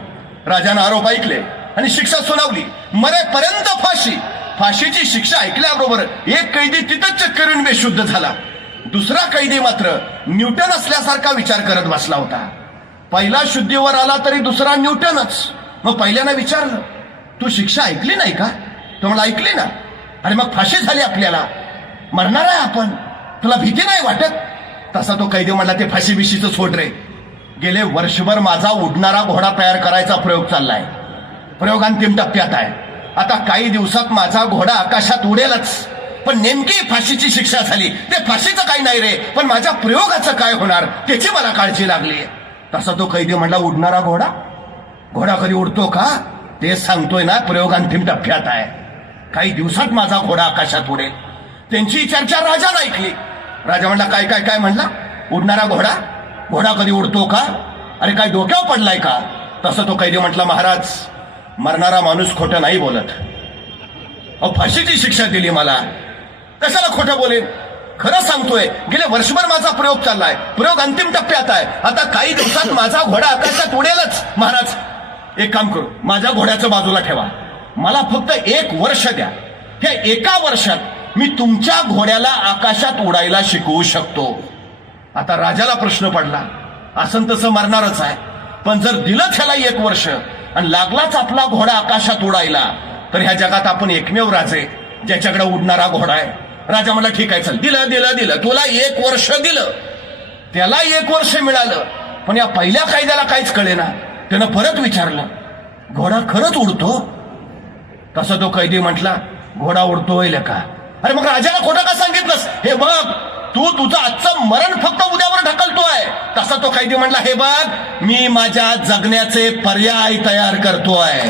राजानं आरोप ऐकले आणि शिक्षा सुनावली. मरेपर्यंत फाशी. फाशीची शिक्षा ऐकल्याबरोबर एक कैदी तिथंच चक्करून बेशुद्ध झाला. दुसरा कैदी मात्र न्यूटन असल्यासारखा विचार करत बसला होता. पहिला शुद्धीवर आला तरी दुसरा न्यूटनच. मग पहिल्यानं विचारलं, तू शिक्षा ऐकली नाही का? तो मला ऐकली ना. आणि मग फाशी झाली आपल्याला, मरणार आहे आपण, तुला भीती नाही वाटत? तसा तो कैदी म्हणला, ते फाशी बिशीचं सोड रे. गेले वर्षभर माझा उडणारा घोडा तयार करायचा प्रयोग चाललाय. प्रयोग अंतिम टप्प्यात आहे. आता काही दिवसात माझा घोडा आकाशात उडेलच. पण नेमकी फाशीची शिक्षा झाली. ते फाशीचं काही नाही रे, पण माझ्या प्रयोगाचं काय होणार त्याची मला काळजी लागली. तसा तो कैदी म्हणला, उडणारा घोडा? घोडा कधी उडतो का? तेच सांगतोय ना, प्रयोग अंतिम टप्प्यात आहे. काही दिवसात माझा घोडा आकाशात उडेल. त्यांची चर्चा राजानं ऐकली. राजा म्हणला, काय काय काय म्हणला? उडणारा घोडा? घोडा कधी उडतो का? अरे काय डोक्यावर पडलाय का? तसं तो कैदी म्हटला, महाराज, मरणारा माणूस खोटं नाही बोलत. अहो, फाशीची शिक्षा दिली मला, कशाला खोटं बोलेन? खरं सांगतोय. गेले वर्षभर माझा प्रयोग चाललाय. प्रयोग अंतिम टप्प्यात आहे. आता काही दिवसात माझा घोडा आकाशात उडेलच. महाराज, एक काम करू, माझ्या घोड्याचं बाजूला ठेवा. मला फक्त 1 वर्ष द्या. त्या 1 वर्षात मी तुमच्या घोड्याला आकाशात उडायला शिकवू शकतो. आता राजाला प्रश्न पडला, असं तसं मरणारच आहे, पण जर दिलं त्याला 1 वर्ष आणि लागलाच आपला घोडा आकाशात उडायला, तर ह्या जगात आपण एकमेव राजे ज्याच्याकडे उडणारा घोडा आहे. राजा म्हणला, ठीक आहे, चल, दिलं दिलं दिलं, तुला 1 वर्ष दिलं. त्याला 1 वर्ष मिळालं. पण या पहिल्या कायद्याला काहीच कळेना. त्यानं परत विचारलं, घोडा खरंच उडतो? तसा तो कैदी म्हटला, घोडा उडतोय का? अरे मग राजाला खोटं का सांगितलंस? हे बघ, तू तुझं आजचं मरण फक्त उद्यावर ढकलतोय. तसा तो कैदी म्हणला, हे बघ, मी माझ्या जगण्याचे पर्याय तयार करतोय.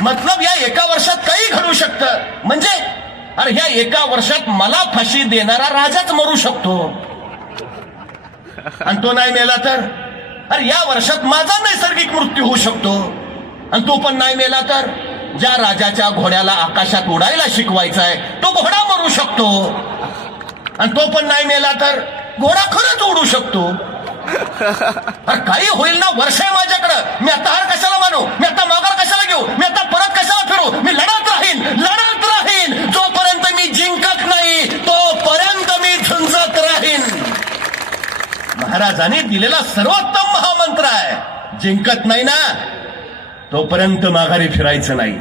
मतलब या 1 वर्षात काही घडू शकतं. म्हणजे अरे ह्या 1 वर्षात मला फाशी देणारा राजाच मरू शकतो. आणि तो नाही मेला तर? अरे या वर्षात माझा नैसर्गिक मृत्यू होऊ शकतो. आणि तो पण नाही मेला तर? ज्या राजाच्या घोड्याला आकाशात उडायला शिकवायचा आहे तो घोडा मरू शकतो. आणि तो पण नाही मेला तर घोडा खरंच उडू शकतो. अरे काही होईल ना, वर्ष आहे माझ्याकडं. मी आता हार कशाला मानू? मी आता माघार कशाला घेऊ? मी आता परत कशाला फिरू? मी लढत राहीन. जोपर्यंत मी जिंकत नाही तोपर्यंत मी झुंजत राहीन. महाराजांनी दिलेला सर्वोत्तम महामंत्र आहे. जिंकत नाही ना तोपर्यंत माघारी फिरायचं नाही.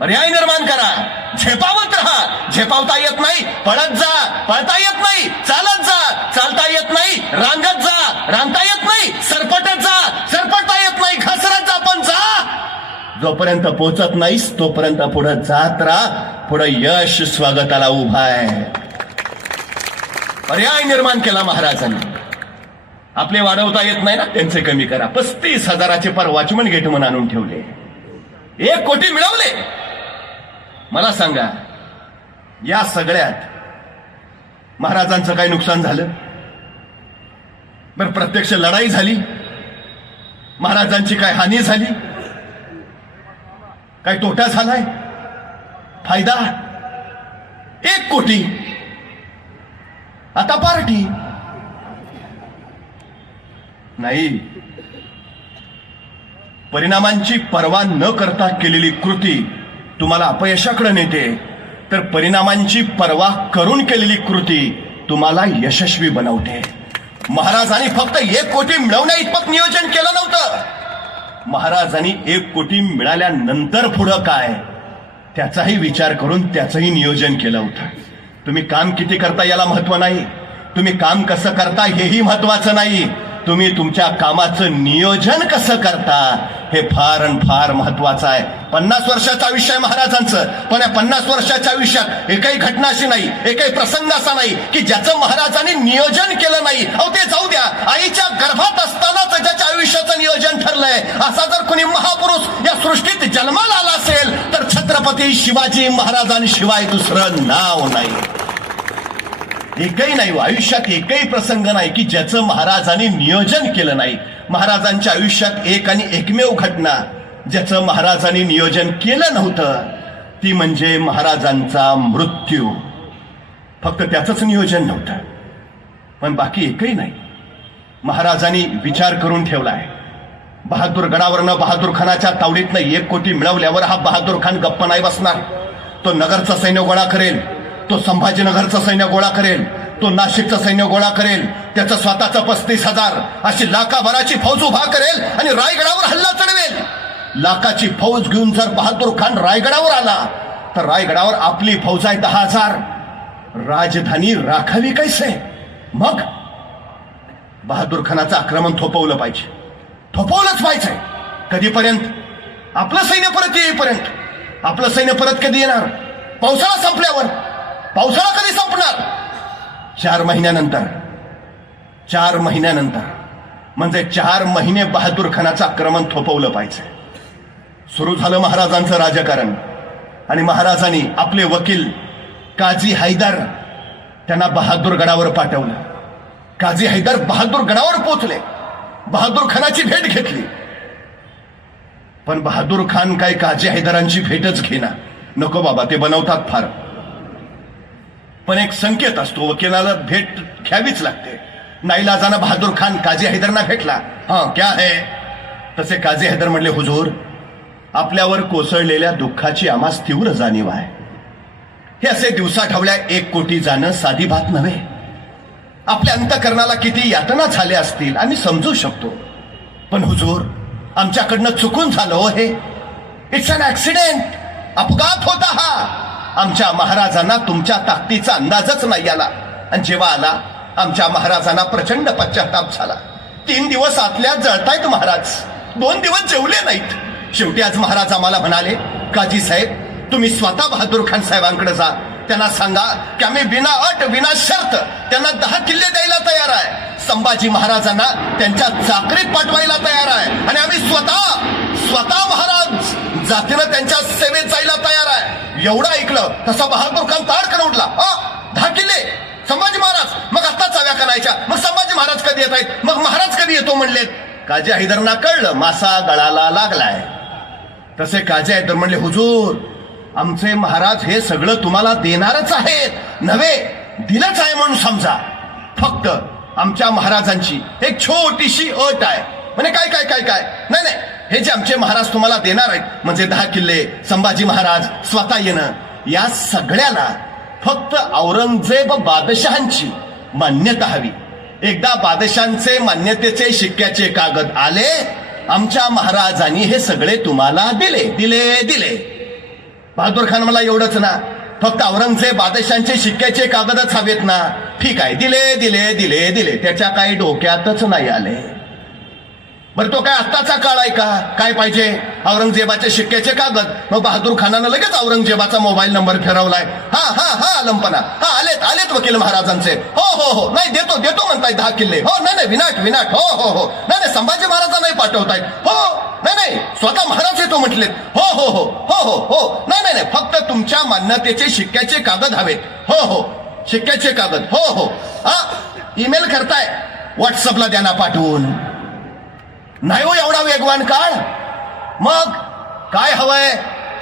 पर्याय निर्माण करा. झेपावत राहा. झेपावता येत नाही, पळत जा. पळता येत नाही, चालत जा. चालता येत नाही, रांगत जा. रांगता येत नाही, सरपटत जा. सरपटता येत नाही, घसरत जा. पण जा. जोपर्यंत पोचत नाहीस तोपर्यंत पुढे जात राहा. पुढे यश स्वागताला उभा आहे. पर्याय निर्माण केला महाराजांनी. आपले वाढवता येत नाही ना, त्यांचे कमी करा. 35,000चे पर वॉचमन गेटमन आणून ठेवले. 1 कोटी मिळवले. मला सांगा, या सगळ्यात महाराजांचं काय नुकसान झालं? बरं, प्रत्यक्ष लढाई झाली? महाराजांची काय हानी झाली? काय तोटा झालाय? फायदा? 1 कोटी. आता पार्टी नाही. परिणामांची पर्वा न करता केलेली कृती तुम्हाला अपयशाकडे नेते, तर परिणामांची पर्वा करून केलेली कृती तुम्हाला यशस्वी बनवते. महाराजांनी फक्त 1 कोटी मिळवण्या इतपत नियोजन केलं नव्हतं. महाराजांनी 1 कोटी मिळाल्यानंतर पुढं काय त्याचाही विचार करून त्याचंही नियोजन केलं होतं. तुम्ही काम किती करता याला महत्व नाही, तुम्ही काम कसं करता हेही महत्वाचं नाही, तुम्ही तुमच्या कामाचं नियोजन कसं करता हे फार आणि फार महत्वाचं आहे. 50 वर्षाचं आयुष्य आहे महाराजांचं, पण या 50 वर्षाच्या आयुष्यात एकही घटना अशी नाही, एकही प्रसंग असा नाही की ज्याचं महाराजांनी नियोजन केलं नाही. अहो ते जाऊ द्या, आईच्या गर्भात असतानाच ज्याच्या आयुष्याचं नियोजन ठरलंय असा जर कोणी महापुरुष या सृष्टीत जन्माला आला असेल तर छत्रपती शिवाजी महाराजांशिवाय दुसरं नाव नाही. एकही नाही, आयुष्यात एकही प्रसंग नाही की ज्याचं महाराजांनी नियोजन केलं नाही. महाराजांच्या आयुष्यात एक आणि एकमेव घटना ज्याचं महाराजांनी नियोजन केलं नव्हतं ती म्हणजे महाराजांचा मृत्यू. फक्त त्याचंच नियोजन नव्हतं, पण बाकी एकही नाही. महाराजांनी विचार करून ठेवलाय. बहादूर गडावरनं बहादूर खानाच्या तावडीतनं 1 कोटी मिळवल्यावर हा बहादूर खान गप्प नाही बसणार. तो नगरचं सैन्य गोळा करेल, तो संभाजीनगरचं सैन्य गोळा करेल, तो नाशिकचं सैन्य गोळा करेल, त्याचं स्वतःचं 35,000 अशी लाखाभराची फौज उभा करेल आणि रायगडावर हल्ला चढवेल. लाखाची फौज घेऊन जर बहादूर खान रायगडावर आला तर रायगडावर आपली फौज आहे 10,000. राजधानी राखावी कैसे? मग बहादूर खानाचं आक्रमण थोपवलं पाहिजे, थोपवलंच पाहिजे. कधीपर्यंत? आपलं सैन्य परत येईपर्यंत. आपलं सैन्य परत कधी येणार? पावसाळा संपल्यावर. पावसाळा कधी संपणार? 4 महिन्यानंतर. 4 महिन्यानंतर म्हणजे 4 महिने बहादूर खानाचं आक्रमण थोपवलं पाहिजे. सुरू झालं महाराजांचं राजकारण आणि महाराजांनी आपले वकील काझी हैदर त्यांना बहादूर गडावर पाठवलं. काझी हैदर बहादूर गडावर पोहोचले, बहादूर खानाची भेट घेतली. पण बहादूर खान काय काझी हैदरांची भेटच घेना. नको बाबा, ते बनवतात फार. पण एक संकेत असतो, वकिलाला भेट घ्यावीच लागते. नाईलाजानं बहादूर खान काझी हैदरना भेटला. हां, क्या है? तसे काझी हैदर म्हणले, हुजूर, आपल्यावर कोसळलेल्या दुःखाची आम्हास तीव्र जाणीव आहे. हे असे दिवसाढवळ्या 1 कोटी जाणं साधी बात नव्हे. आपल्या अंतकरणाला किती यातना झाल्या असतील आम्ही समजू शकतो. पण हुजूर, आमच्याकडनं चुकून झालं हो हे. It's an accident. अपघात होता हा. आमच्या महाराजांना तुमच्या ताकदीचा अंदाजच नाही आला आणि जेव्हा आला आमच्या महाराजांना प्रचंड पश्चाताप झाला. 3 दिवस आतल्या जळतायत महाराज, 2 दिवस जेवले नाहीत. शेवटी आज महाराज आम्हाला म्हणाले, काजी साहेब, तुम्ही स्वतः बहादूर खान साहेबांकडे जा, त्यांना सांगा की आम्ही विना अट विना शर्त त्यांना 10 किल्ले द्यायला तयार आहे. संभाजी महाराजांना त्यांच्या चाकरीत पाठवायला तयार आहे आणि आम्ही स्वतः महाराज जातीनं त्यांच्या सेवेत जायला तयार आहे. एवढं ऐकलं तसा बहादूर खान ताडकन उठला. 10 किल्ले संभाजी महाराज, मग आता चाव्या करायच्या. मग संभाजी महाराज कधी येत आहेत? मग महाराज कधी येतो म्हणलेत. काझी हैदरना कळलं मासा गळाला लागलाय. तसे काझी हैदर म्हणले, हुजूर, आमचे महाराज हे सगळं तुम्हाला देणारच आहेत, नव्हे दिलंच आहे म्हणून समजा. फक्त आमच्या महाराजांची एक छोटीशी अट आहे. म्हणजे काय काय काय काय नाही नाही, हे जे आमचे महाराज तुम्हाला देणार आहेत म्हणजे 10 किल्ले, संभाजी महाराज स्वतः येणं, या सगळ्याला फक्त औरंगजेब बादशहांची मान्यता हवी. एकदा बादशहांचे मान्यतेचे शिक्क्याचे कागद आले, आमच्या महाराजांनी हे सगळे तुम्हाला दिले दिले दिले. बहादूर खान मला एवढंच ना, फक्त औरंगजेब बादशहांचे शिक्क्याचे कागदच हवेत ना. ठीक आहे, दिले दिले दिले दिले, त्याच्या काही डोक्यातच नाही आले. बरं, तो काय आत्ताचा काळ आहे का? काय पाहिजे? औरंगजेबाचे शिक्क्याचे कागद. मग बहादूर खानानं लगेच औरंगजेबाचा मोबाईल नंबर फिरवलाय. हा लंपना, आलेत वकील महाराजांचे. हो नाही, देतो म्हणताय 10 किल्ले. हो नाही विनाट. हो नाही संभाजी महाराजांना नाही पाठवतायत. हो नाही स्वतः महाराज येतो म्हटलेत. हो नाही फक्त तुमच्या मान्यतेचे शिक्क्याचे कागद हवेत. हो शिक्क्याचे कागद. हो ईमेल करताय, व्हॉट्सअपला द्या ना पाठवून. नाही हो एवढा वेगवान काळ. मग काय हवंय?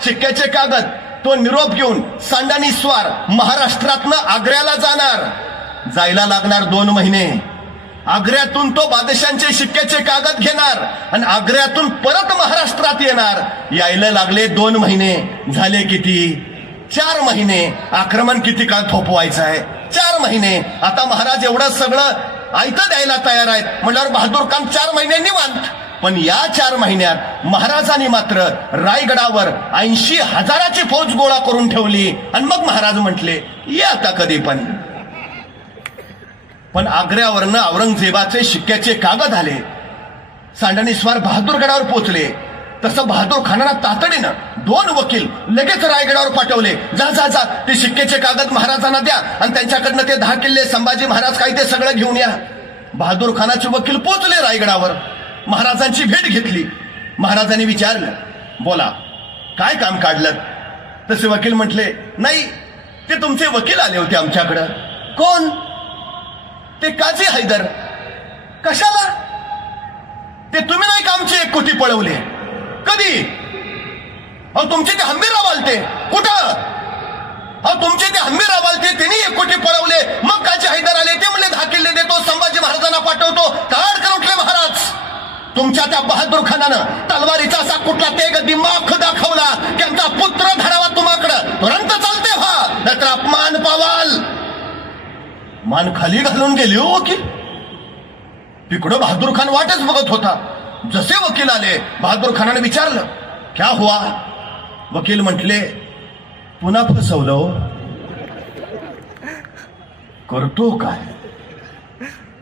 शिक्क्याचे कागद. तो निरोप घेऊन सांडानी स्वार महाराष्ट्रातनं आग्र्याला जाणार. जायला लागणार 2 महिने. आग्र्यातून तो बादशांचे शिक्क्याचे कागद घेणार आणि आग्र्यातून परत महाराष्ट्रात येणार. यायला लागले 2 महिने. झाले किती? 4 महिने. आक्रमण किती काळ थोपवायचं आहे? 4 महिने. आता महाराज एवढं सगळं आयतं द्यायला तयार आहेत म्हणल्यावर बहादूर खान 4 महिने निवांत. पण या 4 महिन्यात महाराजांनी मात्र रायगडावर 80,000ची फौज गोळा करून ठेवली आणि मग महाराज म्हटले, ये आता कधी पण. पण आग्र्यावरनं औरंगजेबाचे शिक्क्याचे कागद आले. सांडणीस्वार बहादूरगडावर पोचले. तसं बहादूर खानाला तातडीनं 2 वकील लगेच रायगडावर पाठवले. जा जा जा, ते शिक्क्याचे कागद महाराजांना द्या आणि त्यांच्याकडनं ते 10 किल्ले संभाजी महाराज काही ते सगळं घेऊन या. बहादूर खानाचे वकील पोचले रायगडावर. महाराजांची भेट घेतली. महाराजांनी विचारलं, बोला काय काम काढलं? तसे वकील म्हटले, नाही, ते तुमचे वकील आले होते आमच्याकडं. कोण? ते काजी हैदर. कशाला? ते तुम्ही नाही का आमचे 1 कोटी पळवले? कधी? अहो तुमचे ते हंबीरराव आलते. कुठं? अहो तुमचे ते हंबीरराव आलते, त्यांनी 1 कोटी पळवले. मग काजी हैदर आले, ते म्हणले 10 किल्ले देतो, संभाजी महाराजांना पाठवतो. ताडकन उठले महाराज. तुमच्या त्या बहादूर खानानं तलवारीचा असा कुठला तेग दिमाग दाखवला की आमचा पुत्र धरावा तुम्हाकडं. तुरंत चालते व्हा, नाहीतर अपमान पावाल. मान खाली घालून गेली हो वकील. तिकडं बहादूर खान वाटच बघत होता. जसे वकील आले, बहादूर खानाने विचारलं, क्या हुआ? वकील म्हटले, पुन्हा फसवलं हो. करतो काय?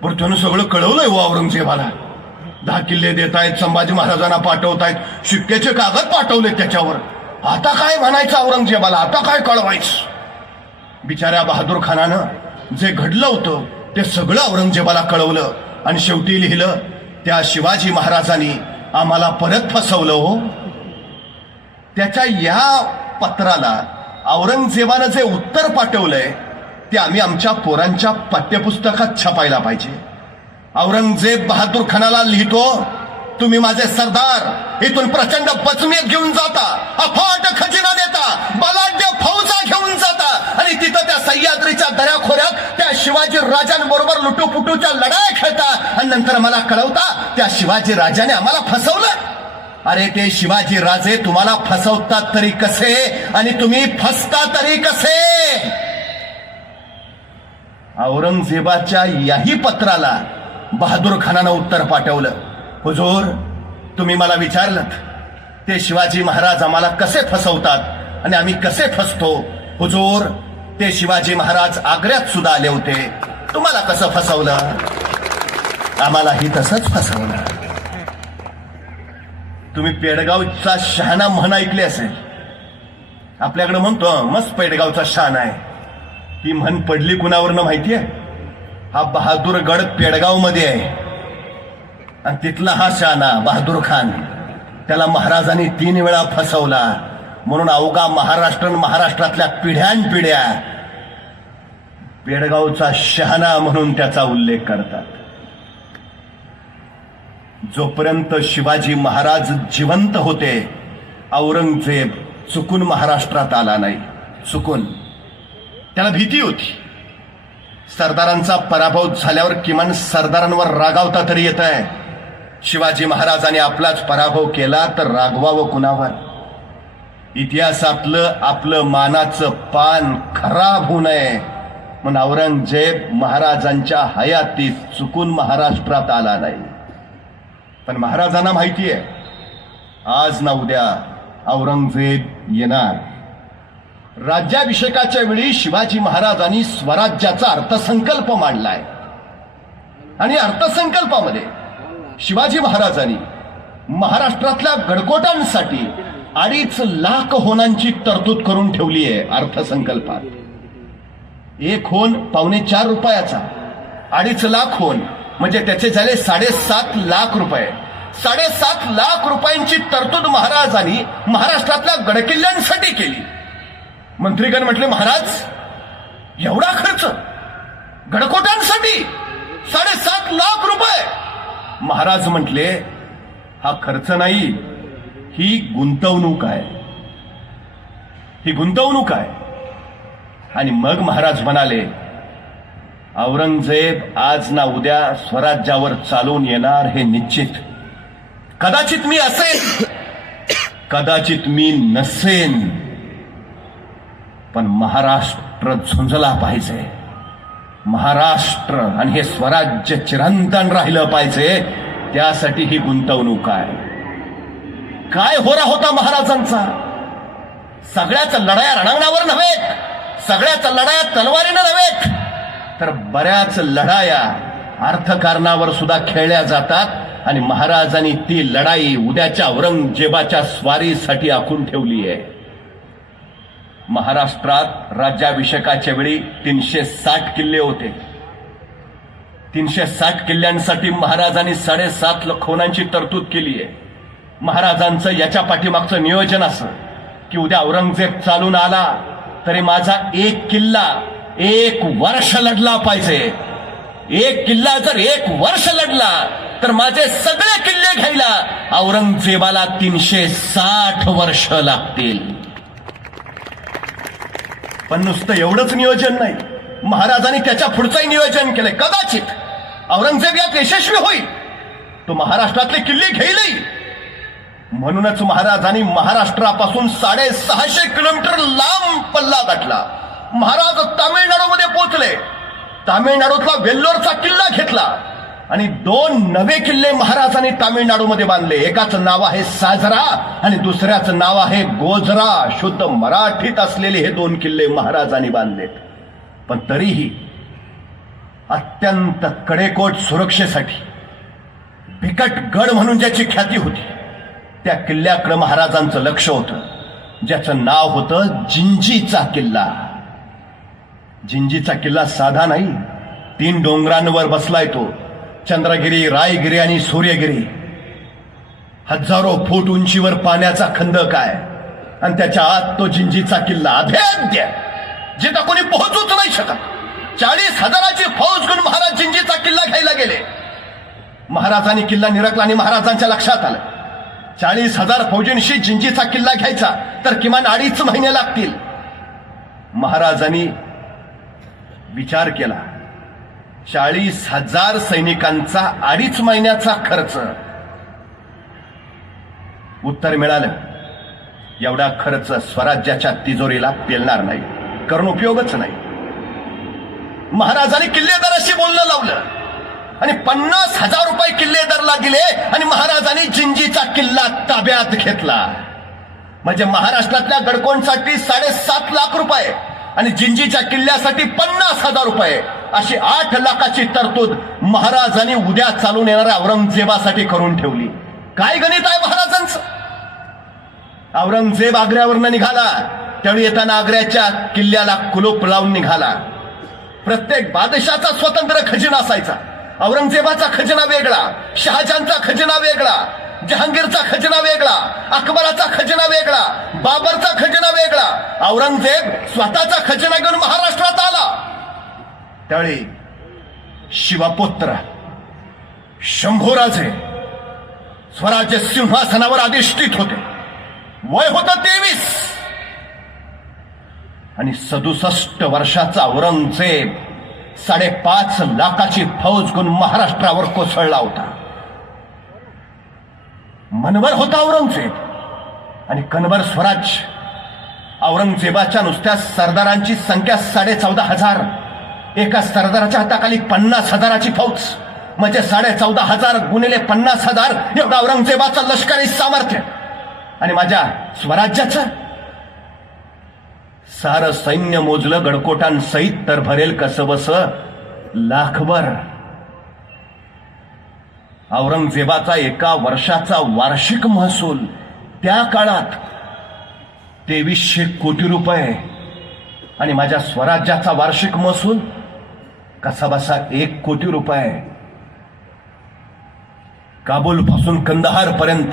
बरं त्यानं सगळं कळवलंय हो औरंगजेबाला. 10 किल्ले देतायत, संभाजी महाराजांना पाठवतायत, शिक्क्याचे कागद पाठवले त्याच्यावर. आता काय म्हणायचं औरंगजेबाला? आता काय कळवायचं? बिचाऱ्या बहादूर खानानं जे घडलं होतं ते सगळं औरंगजेबाला कळवलं आणि शेवटी लिहिलं, त्या शिवाजी महाराजांनी आम्हाला परत फसवलं हो. त्याच्या या पत्राला औरंगजेबानं जे उत्तर पाठवलंय ते आम्ही आमच्या पोरांच्या पाठ्यपुस्तकात छापायला पाहिजे. औरंगजेब बहादूर खानाला लिहितो, तुम्ही माझे सरदार इथून प्रचंड बचमेत घेऊन जाता, अफाट खजिना देता, बलाढ्य फौजा घेऊन जाता आणि तिथं त्या सह्याद्रीच्या दऱ्याखोऱ्यात त्या शिवाजी राजांबरोबर लुटूपुटूच्या लढाया खेळता आणि नंतर मला कळवता त्या शिवाजी राजाने आम्हाला फसवलं. अरे ते शिवाजी राजे तुम्हाला फसवतात तरी कसे आणि तुम्ही फसता तरी कसे? औरंगजेबाच्या याही पत्राला बहादूर खानानं उत्तर पाठवलं, हुजूर तुम्ही मला विचारलं ते शिवाजी महाराज आम्हाला कसे फसवतात आणि आम्ही कसे फसतो. हुजूर ते शिवाजी महाराज आग्र्यात सुद्धा आले होते, तुम्हाला कसं फसवलं? आम्हालाही तसंच फसवलं. तुम्ही पेडगावचा शहाणा म्हण ऐकली असेल. आपल्याकडे म्हणतो मस्त पेडगावचा शहाणा आहे. ही म्हण पडली कुणावरनं माहितीये? हा बहादूरगड पेडगाव मध्ये आहे आणि तिथला हा शहाणा बहादूर खान, त्याला महाराजांनी 3 वेळा फसवला. म्हणून अवघा महाराष्ट्रातल्या पिढ्यानपिढ्या पेडगावचा शहाणा म्हणून त्याचा उल्लेख करतात. जोपर्यंत शिवाजी महाराज जिवंत होते, औरंगजेब चुकून महाराष्ट्रात आला नाही. चुकून. त्याला भीती होती. सरदारांचा पराभव झाल्यावर किमान सरदारांवर रागावता तरी येत आहे. शिवाजी महाराजांनी आपलाच पराभव केला तर रागवावं कुणावर? इतिहासातलं आपलं मानाचं पान खराब होऊ नये म्हणून औरंगजेब महाराजांच्या हयातीत चुकून महाराष्ट्रात आला नाही. पण महाराजांना माहिती आहे आज ना उद्या औरंगजेब येणार. राज्याभिषेकाच्या वेळी शिवाजी महाराजांनी स्वराज्याचा अर्थसंकल्प मांडलाय आणि अर्थसंकल्पामध्ये शिवाजी महाराजांनी महाराष्ट्रातल्या गडकोटांसाठी 2.5 लाख होनांची तरतूद करून ठेवली आहे. अर्थसंकल्पात 1 होन ₹4.25, 2.5 लाख होन म्हणजे त्याचे झाले 7.5 लाख रुपये. 7.5 लाख रुपयांची तरतूद महाराजांनी महाराष्ट्रातल्या गडकिल्ल्यांसाठी केली. मंत्रीगण म्हटले, महाराज एवढा खर्च गडकोटांसाठी 7.5 लाख रुपये? महाराज म्हटले, हा खर्च नाही, ही गुंतवणूक आहे, ही गुंतवणूक आहे. आणि मग महाराज म्हणाले, औरंगजेब आज ना उद्या स्वराज्यावर चालून येणार हे निश्चित. कदाचित मी असेन, कदाचित मी नसेन, पण महाराष्ट्र झुंजला पाहिजे. महाराष्ट्र आणि हे स्वराज्य चिरंतन राहिलं पाहिजे. त्यासाठी ही गुंतवणूक आहे. काय होरा होता महाराजांचा? सगळ्याच लढाया रणांगणावर नव्हेत, सगळ्याच लढाया तलवारीनं नव्हेत, तर बऱ्याच लढाया अर्थकारणावर सुद्धा खेळल्या जातात आणि महाराजांनी ती लढाई उद्याच्या औरंगजेबाच्या स्वारीसाठी आखून ठेवली आहे. महाराष्ट्रात राज्याभिषेकाच्या वेळी 360 किल्ले होते. 360 किल्ल्यांसाठी महाराजांनी 7.5 लाख खुणांची तरतूद केली आहे. महाराजांचं याच्या पाठीमागचं नियोजन असं की उद्या औरंगजेब चालून आला तरी माझा एक किल्ला 1 वर्ष लढला पाहिजे. एक किल्ला जर 1 वर्ष लढला तर माझे सगळे किल्ले घ्यायला औरंगजेबाला 360 वर्ष लागतील. पण नुसतं एवढंच नियोजन नाही, महाराजांनी त्याच्या पुढचंही नियोजन केलंय. कदाचित औरंगजेब यात यशस्वी होईल, तो महाराष्ट्रातले किल्ले घेईलही. म्हणूनच महाराजांनी महाराष्ट्रापासून 650 किलोमीटर लांब पल्ला गाठला. महाराज तामिळनाडूमध्ये पोहोचले. तामिळनाडूतला वेल्लोरचा किल्ला घेतला आणि 2 नवे किल्ले महाराजांनी तामिळनाडूमध्ये बांधले. एकाचं नाव आहे साजरा आणि दुसऱ्याचं नाव आहे गोजरा. शुद्ध मराठीत असलेले हे 2 किल्ले महाराजांनी बांधलेत. पण तरीही अत्यंत कडेकोट सुरक्षेसाठी बिकट गड म्हणून ज्याची ख्याती होती त्या किल्ल्याकडे महाराजांचं लक्ष होतं, ज्याचं नाव होतं जिंजीचा किल्ला. जिंजीचा किल्ला साधा नाही, 3 डोंगरांवर बसलाय तो. चंद्रगिरी, रायगिरी आणि सूर्यगिरी. हजारो फूट उंचीवर पाण्याचा खंदक आहे आणि त्याच्या आत तो जिंजीचा किल्ला अभेद्य, जिथं कोणी पोहोचूच नाही शकत. 40,000ची फौज घेऊन महाराज जिंजीचा किल्ला घ्यायला गेले. महाराजांनी किल्ला निरखला आणि महाराजांच्या लक्षात आलं 40,000 फौजींशी जिंजीचा किल्ला घ्यायचा तर किमान 2.5 महिने लागतील. महाराजांनी विचार केला, 40,000 सैनिकांचा 2.5 महिन्याचा खर्च. उत्तर मिळालं, एवढा खर्च स्वराज्याच्या तिजोरीला पेलणार नाही, करून उपयोगच नाही. महाराजांनी किल्लेदाराशी बोलणं लावलं आणि 50,000 रुपये किल्लेदारला दिले आणि महाराजांनी जिंजीचा किल्ला ताब्यात घेतला. म्हणजे महाराष्ट्रातल्या गडकोंसाठी 7.5 लाख रुपये आणि जिंजीच्या किल्ल्यासाठी 50,000 रुपये अशी 8 लाखाची तरतूद महाराजांनी उद्या चालून येणाऱ्या औरंगजेबासाठी करून ठेवली. काय गणित आहे महाराजांचं. औरंगजेब आग्र्यावरनं निघाला, त्यावेळी येताना आग्र्याच्या किल्ल्याला कुलूप लावून निघाला. प्रत्येक बादशाचा स्वतंत्र खजिना असायचा. औरंगजेबाचा खजिना वेगळा, शहाजहानचा खजिना वेगळा, जहांगीरचा खजिना वेगळा, अकबराचा खजिना वेगळा, बाबरचा खजिना वेगळा. औरंगजेब स्वतःचा खजिना घेऊन महाराष्ट्रात आला. त्यावेळी शिवपुत्र शंभूराजे स्वराज्य सिंहासनावर अधिष्ठित होते. वय होतं 23 आणि 67 वर्षाचा औरंगजेब 5.5 लाखाची फौज घेऊन महाराष्ट्रावर कोसळला होता. मनवर होता औरंगजेब आणि कणभर स्वराज्य. औरंगजेबाच्या नुसत्या सरदारांची संख्या 14,500. एका सरदाराच्या हाताखाली 50,000ची फौज म्हणजे 14,500 गुणिले 50,000 एवढं औरंगजेबाचं लष्करी सामर्थ्य. आणि माझ्या स्वराज्याचं सारं सैन्य मोजलं गडकोटांसहित तर भरेल कसं बस लाखभर. औरंगजेबाचा एका वर्षाचा वार्षिक महसूल त्या काळात 2300 कोटी रुपये आणि माझ्या स्वराज्याचा वार्षिक महसूल कसा बसा 1 कोटी रुपये. काबूल पासून कंदहार पर्यंत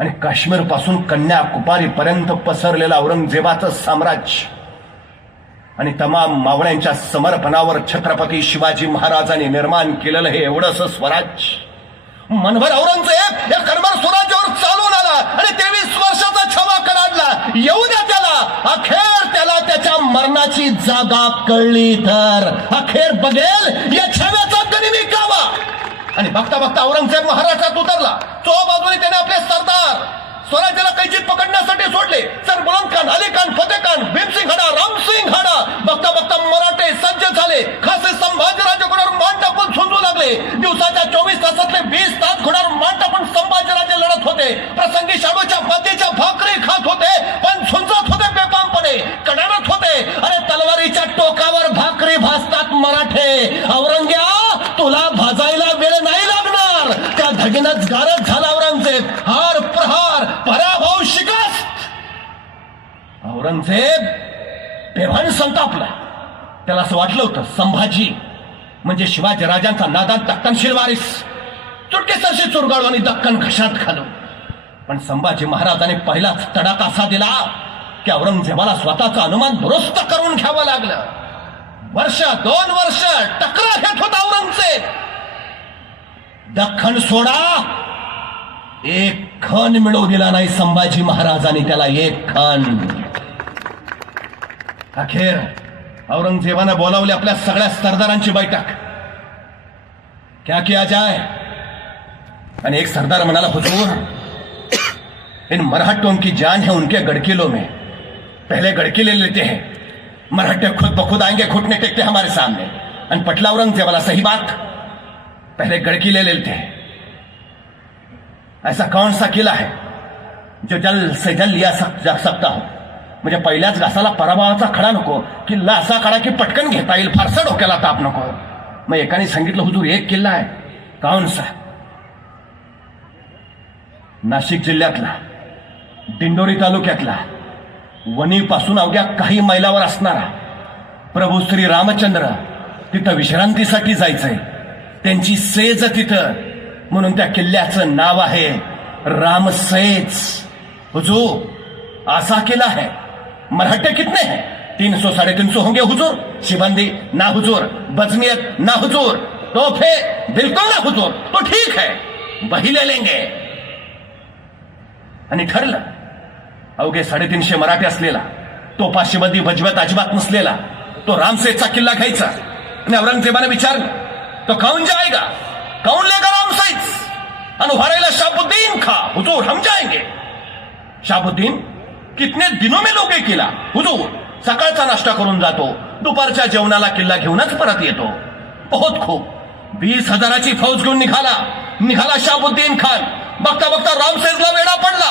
आणि काश्मीर पासून कन्याकुमारी पर्यंत पसरलेलं औरंगजेबाचं साम्राज्य आणि तमाम मावळ्यांच्या समर्पणावर छत्रपती शिवाजी महाराजांनी निर्माण केलेलं हे एवढंसं स्वराज्य. मनभर औरंगजेब या कणभर स्वराज्यावर चालून आला आणि 23 वर्षाचा छवा कडाडला. येऊ द्या त्याला, अखेर त्याला त्याच्या मरणाची जागा कळली तर अखेर बघेल या छव्याचा गनिमी कावा. आणि बघता बघता औरंगजेब महाराष्ट्रात उतरला. चोबाजूने त्याने आपले सरदार स्वराज्याला कैचीत पकडण्यासाठी सोडले. सर बुलंद खान, अली खान, फतेह खान, भीमसिंग हाडा, रामसिंग हाडा. बघता बघता मराठे सज्ज झाले. खासे संभाजीराजे घोड्यावर मान टाकून झुंजू लागले. दिवसाच्या 24 तासातले 20 तास घोड्यावर मान टाकून संभाजीराजे लढत होते. प्रसंगी शाडूच्या मातीच्या भाकरी खात होते पण झुंजत होते बेपामपणे, कडाडत होते. अरे तलवारीच्या टोकावर भाकरी भासता मराठे, औरंग्या तुला भाजायला वेळ नाही लागणार. त्या धगीनच गारच झाला औरंगजेब. हार प्रहार, पराभव, शिकस्त. औरंगजेब बेभान संतापला. त्याला असं वाटलं होतं संभाजी म्हणजे शिवाजी राजांचा नादान दक्कनशील वारीस, चुटकेसरशी चुरगाळू आणि दक्कन घशात घालू. पण संभाजी महाराजांनी पहिलाच तडाखा असा दिला की औरंगजेबाला स्वतःचं अनुमान दुरुस्त करून घ्यावं लागलं. वर्ष 2 वर्ष टकरा घेत होता औरंगजेब. दख्खन सोडा, एक खण मिळवू दिला नाही संभाजी महाराजांनी त्याला. एक खण. अखेर औरंगजेबानं बोलावली आपल्या सगळ्या सरदारांची बैठक. क्या किया जाए. आणि एक सरदार म्हणाला, हुजूर इन मराठों की जान है उनके गड़किलों में, पहले गड़किले लेते हैं. मराठे खुद बखुद आएंगे, घुटने टेकते हमारे सामने. आणि पटला औरंगजेबाला, सही बात, पहले गड़किले लेते हैं. ऐसा कौन सा किला है जो जल्द से जल्द लिया जा सकता हो. म्हणजे पहिल्याच घासाला पराभवाचा खडा नको, किल्ला असा काढा की पटकन घेता येईल, फारसा डोक्याला ताप नको. मग एकाने सांगितलं, हुजूर एक किल्ला आहे. कौन सा. नाशिक जिल्ह्यातला, दिंडोरी तालुक्यातला, वणीपासून अवघ्या काही मैलावर असणारा प्रभू श्री रामचंद्र तिथं विश्रांतीसाठी जायचंय. त्यांची सेज तिथं, म्हणून त्या किल्ल्याचं नाव आहे रामसेज. हुजूर असा किला है. मराठे कितने हैं. 300-350 होंगे हुजूर. शिबंदी ना हुजूर, बजनियत ना हुजूर, तोफे बिल्कुल ना हुजूर. तो ठीक है, वही ले लेंगे. आणि ठरलं. अवघे 350 मराठे असलेला, तोफा शिबंदी बजवत अजिबात नसलेला तो रामसेजचा किल्ला घ्यायचा. आणि औरंगजेबाने विचारलं, तो कौन जाएगा, कौन लेगा रामसेज. आणि उभारायला शाहबुद्दीन खा. हुजूर हम जाएंगे. शाहबुद्दीन कितने दिनों में लोगे किला. हुजूर सकाळचा नाश्ता करून जातो, दुपारच्या जेवणाला किल्ला घेऊनच परत येतो. बहुत खूप. 20,000ची फौज घेऊन निघाला शाहबुद्दीन खान. बघता बघता रामसेजला वेढा पडला.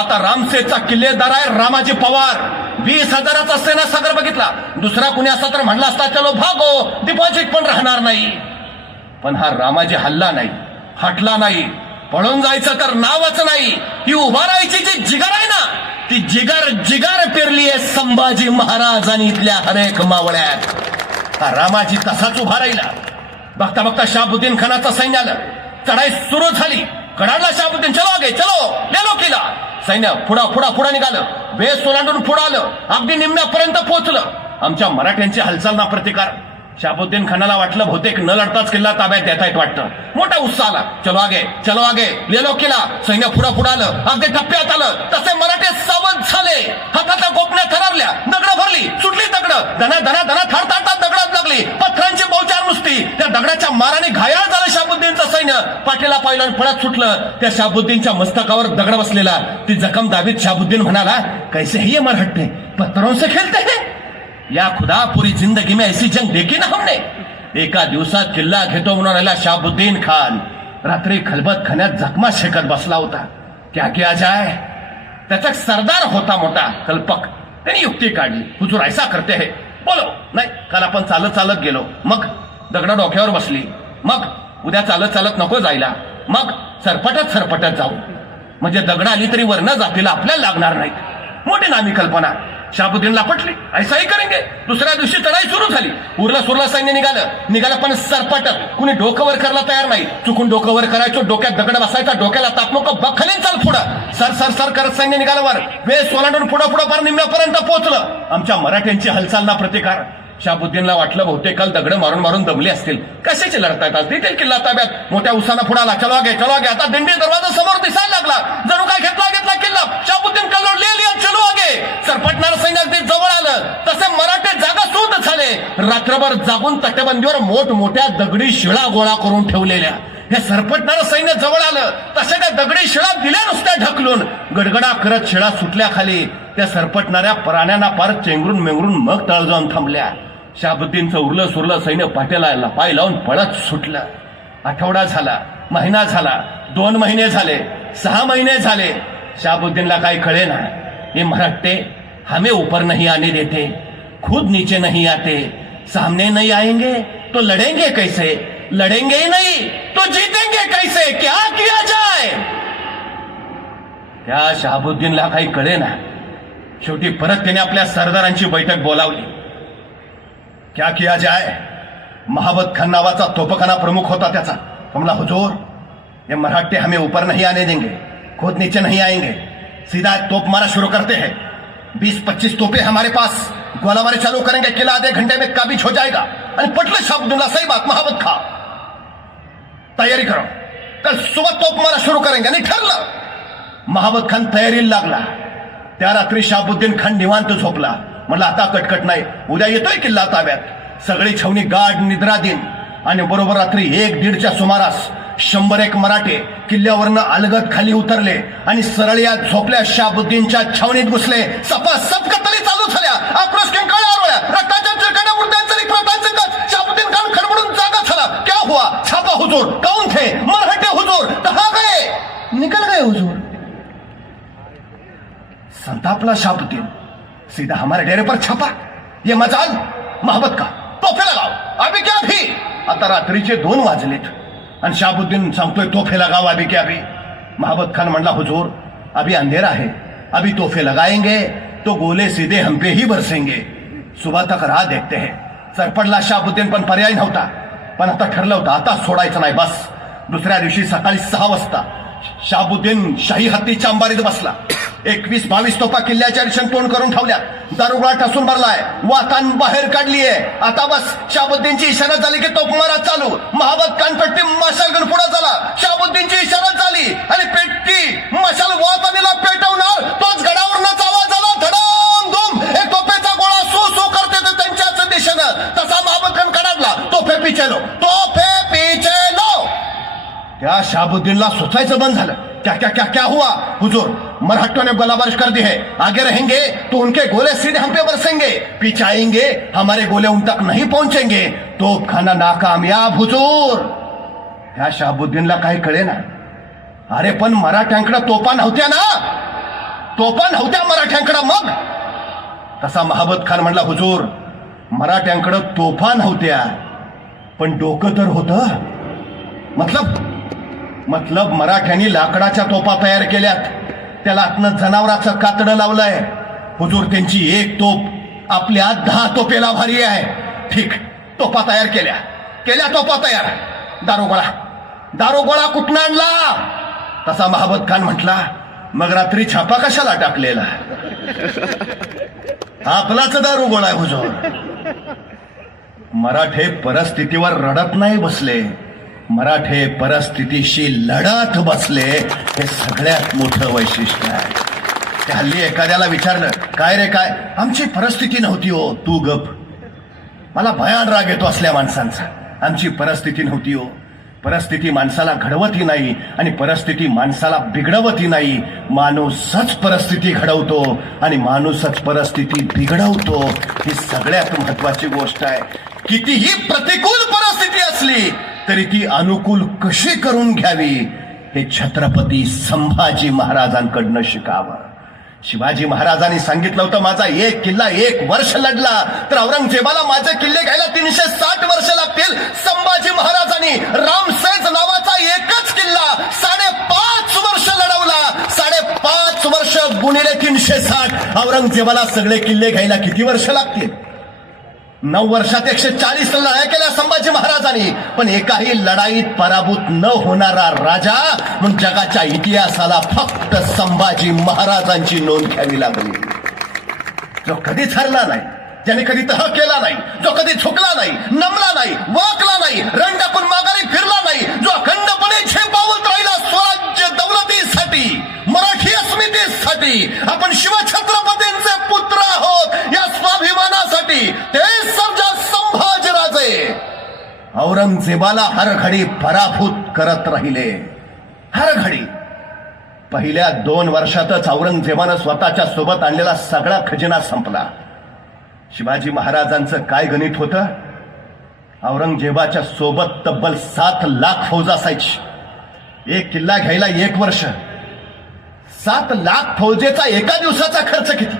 आता रामसेजचा किल्लेदार आहे रामाजी पवार. 20,000चा सेना सागर बघितला. दुसरा कुणी असता तर म्हणला असता, चलो भागो, डिपॉझिट पण राहणार नाही. पण हा रामाजी हल्ला नाही, हटला नाही. पळून जायचं तर नावच नाही. ही उभा राहायची जी जिगर आहे ना, ती जिगर पेरली आहे संभाजी महाराजांनी इथल्या हरेक मावळ्यात. हा रामाजी तसाच उभा राहिला. बघता बघता शाहबुद्दीन खानाचं सैन्य आलं. चढाई सुरू झाली. कडाडला शाहबुद्दीन, चलो आगे चलो, ले लो किला. सैन्य पुढा निघालं. वेस ओलांडून पुढं आलं. अगदी निम्म्यापर्यंत पोहोचलं. आमच्या मराठ्यांची हालचाल ना प्रतिकार. शाहबुद्दीन खानाला वाटलं बहुतेक न लढताच किल्ला ताब्यात देता येत वाटतं. मोठा उत्साह आला. चलो आगे ले लो किला. सैन्य पुढं आलं. अगदी टप्प्यात आलं. तसे मराठे सावध झाले. हाताच्या गोपण्या थरवल्या. दगडं भरली, सुटली दगडं. धना थाडताडतात दगडात लागली. पत्थरांची बहुचार नुसती. त्या दगडाच्या माराने घायाळ झालं शाहबुद्दीनचं सैन्य. पाठीला पाहिलं पळत सुटलं. त्या शाहबुद्दीनच्या मस्तकावर दगड बसलेला. ती जखम दाबीत शाहबुद्दीन म्हणाला, कैसे है ये मराठे, पत्थरों से खेलते हैं. या खुदा, पूरी जिंदगी में ऐसी जंग देखी ना हमने. एका दिवसात किल्ला घेतो म्हणून आलेला शाहबुद्दीन खान रात्री खलबत खाण्यात जखमा शेकत बसला होता. क्या किया जाए. त्याचा सरदार होता मोठा कल्पक. त्यांनी युक्ती काढली. हुजूर ऐसा करते है, बोलो. नाही, काल आपण चालत गेलो, मग दगड डोक्यावर बसली. मग उद्या चालत नको जायला, मग सरपटत जाऊ. म्हणजे दगड आली तरी वरनं जातीला आपल्याला लागणार नाही. मोठी नामी कल्पना. शाहबुद्दीनला पटली. ऐसाही करेंगे. दुसऱ्या दिवशी चढाई सुरू झाली. उरलं सैन्य निघालं पण सरपटत. कुणी डोकं वर करायला तयार नाही. चुकून डोकं वर करायचो, डोक्यात दगड बसायचा, डोक्याला ताप नको, बखलीन चाल पुढं. सर करत सैन्य निघालं वर. वेस ओलांडून पुढं पार निम्म्यापर्यंत पोहोचलं. आमच्या मराठ्यांची हालचाल ना प्रतिकार. शाहबुद्दीनला वाटलं बहुतेक काल दगड मारून दमले असतील, कशाचे लढतायत आज. देतील किल्ला ताब्यात. मोठ्या उत्साहानं पुढाला. चलो आगे. आता दिंडी दरवाजा समोर दिसायला लागला. जणू काय घेतला किल्ला. शाहबुद्दीन कल्लोळ लिया चलो आगे. सरपटणारं सैन्य अगदी जवळ आलं. तसे मराठे जागा सूद झाले. रात्रभर जागून तटबंदीवर मोठमोठ्या दगडी शिळा गोळा करून ठेवलेल्या. हे सरपटणारं सैन्य जवळ आलं. तशा त्या दगडी शिळा दिल्या नुसत्या ढकलून. गडगडा करत शिळा सुटल्या खाली. त्या सरपटणाऱ्या प्राण्यांना पार चेंगरून मेंगरून मग तळ जाऊन थांबल्या. शाहबुद्दीनचं उरलं सैन्य पाट्याला पाय लावून पळत सुटलं. आठवडा झाला, महिना झाला, 2 महिने झाले, 6 महिने झाले. शाहबुद्दीनला काही कळे ना. ये मराठे हमें ऊपर नहीं आने देते, खुद नीचे नहीं आते, सामने नहीं आएंगे तो लड़ेंगे कैसे, लड़ेंगे ही नहीं तो जीतेंगे कैसे, क्या किया जाए. त्या शहाबुद्दीनला काही कळे ना. शेवटी परत त्याने आपल्या सरदारांची बैठक बोलावली. क्या किया जाए. महाबत खान नावाचा तोपखाना प्रमुख होता त्याचा. कमला हुजूर, ये मराठे हमें ऊपर नहीं आने देंगे, खुद नीचे नहीं आएंगे, सीधा तोप मारा शुरू करते हैं. 20-25 तोपे हमारे पास, गोलाबारी चालू करेंगे, किला आधे घंटे में काबिज हो जाएगा. आणि पटलं शहाबुद्दीनला. सही बात महाबत खा, तयारी करो, कल सुबह तोप मारा शुरू करेंगे. आणि ठरलं. महाबत खान तयारीला लागला. त्या रात्री शहाबुद्दीन खान निवांत झोपला. म्हणलं आता कटकट नाही, उद्या येतोय किल्ला ताब्यात. सगळी छावणी गाढ निद्रा दिन. आणि बरोबर रात्री 1-1:30च्या सुमारास 100 मराठे किल्ल्यावरनं अलगद खाली उतरले आणि सरळ या झोपल्या शहाबुद्दीनच्या छावणीत घुसले. सपासप कत्तली चालू झाल्या. आक्रोश किंकाळ्या आरोळ्या, रक्ताच्या चिरकांड्या, मुर्द्यांचं प्रांतांचं कच. शहाबुद्दीन खान खडबडून जागा झाला. क्या हुआ? छापा हुजूर, कौन थे? मराठे हुजूर, कहां गए? निकल गए हुजूर. संतापला शहाबुद्दीन. सीधा हमारे डेरे पर छापा. ये मजाल महाबत का, तोफे लगाओ. अभी क्या भी. आता रात्रीचे 2 वाजलेत आणि शहाबुद्दीन सांगतोय तोफे लगाओ अभी क्या भी. महाबत खान म्हणला हुजूर, अभी अंधेरा है, अभी तोफे लगाएंगे तो गोले सीधे हम पे ही बरसेंगे. सुबह तक राह देखते हैं. सरपडला शहाबुद्दीन, पण पर्याय नव्हता. पण आता ठरलं होतं आता सोडायचं नाही बस. दुसऱ्या दिवशी सकाळी 6 वाजता शहाबुद्दीन शाही हत्तीच्या अंबारीत बसला. 21-22 तोफा किल्ल्याच्या दिशेने तोंड करून ठेवल्या. दारुगोळा ठसून भरलाय. वातान बाहेर काढलीये. आता बस शहाबुद्दीनची इशारा झाली की तोफमारा चालू. महाबत कानपट्टी मशाल घेऊन पुढे झाला. शहाबुद्दीनची इशारा झाली आणि पेटती मशाल वातानीला पेटवणार. तोच गडावरनच आवाज आला. धडाम धूम. एक तोफेचा गोळा सो सो करते ते त्यांच्याच दिशेनं. तसा महाबत खान कडाडला. तोफे पिछे लो, तोफे पिछे लो. त्या शहाबुद्दीनला सोचायचं बंद झालं. क्या क्या क्या क्या हुआ हुजूर? मराठों ने गोलाबारिश कर दी है. आगे रहेंगे तो उनके गोले सीधे हम पे बरसेंगे, पीछे आएंगे हमारे गोले उन तक नहीं पहुंचेंगे. तोपखाना नाकामयाब हुजूर. त्या शहाबुद्दीनला काही कळे ना. अरे पण मराठ्यांकडे तोफा नव्हत्या ना, तोफा नव्हत्या मराठ्यांकडे. मग तसा महाबत खान म्हणला हुजूर, मराठ्यांकडे तोफा नव्हत्या पण डोकं तर होतं. मतलब मराठ्यांनी लाकडाच्या तोफा तयार केल्यात. त्याला आतनं जनावराचं कातडं लावलंय. हुजूर, त्यांची एक तोप आपल्या 10 तोफेला भारी आहे. ठीक, तोफा तयार केल्या तोफा तयार. दारुगोळा कुठनं आणला? तसा महाबत खान म्हटला, मग रात्री छापा कशाला टाकलेला? आपलाच दारुगोळा आहे हुजूर. मराठे परिस्थितीवर रडत नाही बसले, मराठे परिस्थितीशी लढत बसले. हे सगळ्यात मोठं वैशिष्ट्य आहे. ते हल्ली एखाद्याला विचारलं, काय रे काय? आमची परिस्थिती नव्हती हो. तू गप. मला भयान राग येतो असल्या माणसांचा. आमची परिस्थिती नव्हती हो. परिस्थिती माणसाला घडवती नाही आणि परिस्थिती माणसाला बिघडवती नाही. माणूसच परिस्थिती घडवतो आणि माणूसच परिस्थिती बिघडवतो. ही सगळ्यात महत्वाची गोष्ट आहे. कितीही प्रतिकूल परिस्थिती असली तरी ती अनुकूल कशी करून घ्यावी हे छत्रपती संभाजी महाराजांकडनं शिकावं. शिवाजी महाराजांनी सांगितलं होतं, माझा एक किल्ला 1 वर्ष लढला तर औरंगजेबाला माझे किल्ले घ्यायला 360 वर्ष लागतील. संभाजी महाराजांनी रामसेज नावाचा एकच किल्ला 5.5 वर्ष लढवला. 5.5 वर्ष गुणिले 360. औरंगजेबाला सगळे किल्ले घ्यायला किती वर्ष लागतील? 9 वर्षात 140 लढाया केल्या संभाजी महाराजांनी. पण एकाही लढाईत पराभूत न होणारा राजा म्हणून जगाच्या इतिहासाला फक्त संभाजी महाराजांची नोंद घ्यावी लागली. जो कधीच हरला नाही, ज्याने कधी तह केला नाही, जो कधी झुकला नाही, नमला नाही, वाकला नाही, रण टाकून माघारी फिरला नाही, जो अखंडपणे झेपावत राहिला स्वराज्य दौलतीसाठी, मराठी अस्मितेसाठी. आपण शिवछत्रपतींचे पुत्र आहोत या स्वाभिमानासाठी. ते सर्जा संभाजीराजे औरंगजेबाला हर घडी पराभूत करत राहिले. हर घडी. पहिल्या 2 वर्षातच औरंगजेबानं स्वतःच्या सोबत आणलेला सगळा खजिना संपला. शिवाजी महाराजांचं काय गणित होतं? औरंगजेबाच्या सोबत तब्बल 7 लाख फौज असायची. एक किल्ला घ्यायला 1 वर्ष. 7 लाख फौजेचा एका दिवसाचा खर्च किती?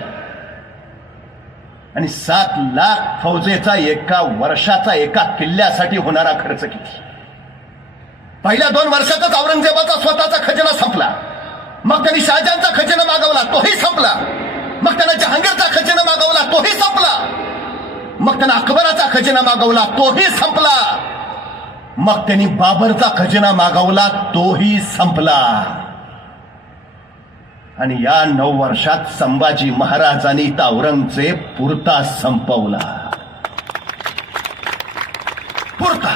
आणि 7 लाख फौजेचा एका वर्षाचा एका किल्ल्यासाठी होणारा खर्च किती? पहिल्या 2 वर्षातच औरंगजेबाचा स्वतःचा खजिना संपला. मग त्यांनी शहाजहानचा खजिना मागवला, तोही संपला. मग त्यांना जहांगीरचा खजिना मागवला, तोही संपला. मग त्यांना अकबराचा खजिना मागवला, तोही संपला. मग त्यांनी बाबरचा खजिना मागवला, तोही संपला. आणि या 9 वर्षात संभाजी महाराजांनी तर औरंगजेब पुरता संपवला. पुरता.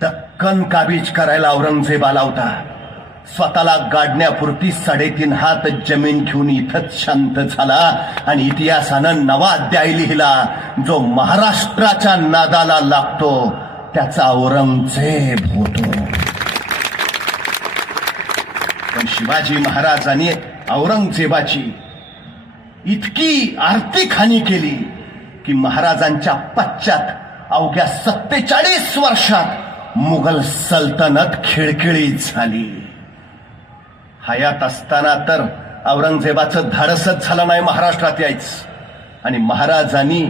दक्कन काबीज करायला औरंगजेब आला होता. स्वतःला गाडण्यापुरती 3.5 हात जमीन घेऊन इथंच शांत झाला आणि इतिहासानं नवा अध्याय लिहिला. जो महाराष्ट्राच्या नादाला लागतो त्याचा औरंगजेब होतो. पण शिवाजी महाराजांनी औरंगजेबाची इतकी आर्थिक हानी केली की महाराजांच्या पश्चात अवघ्या 47 वर्षात मुघल सल्तनत खिळखिळीत झाली. हयात असताना तर औरंगजेबाचं धाडसच झालं नाही महाराष्ट्रात यायचं, आणि महाराजांनी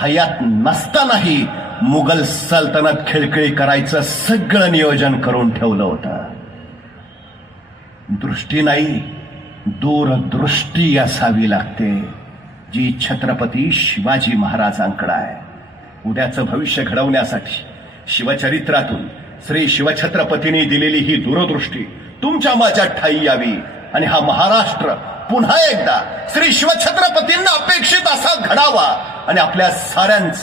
हयात नसतानाही मुघल सल्तनत खिळखिळी करायचं सगळं नियोजन करून ठेवलं होतं. दृष्टी नाही, दूरदृष्टी असावी लागते, जी छत्रपती शिवाजी महाराजांकडे आहे. उद्याचं भविष्य घडवण्यासाठी शिवचरित्रातून श्री शिवछत्रपतींनी दिलेली ही दूरदृष्टी तुमच्या माझ्या ठाई यावी आणि हा महाराष्ट्र पुन्हा एकदा श्री शिवछत्रपतींना अपेक्षित असा घडावा आणि आपल्या साऱ्यांच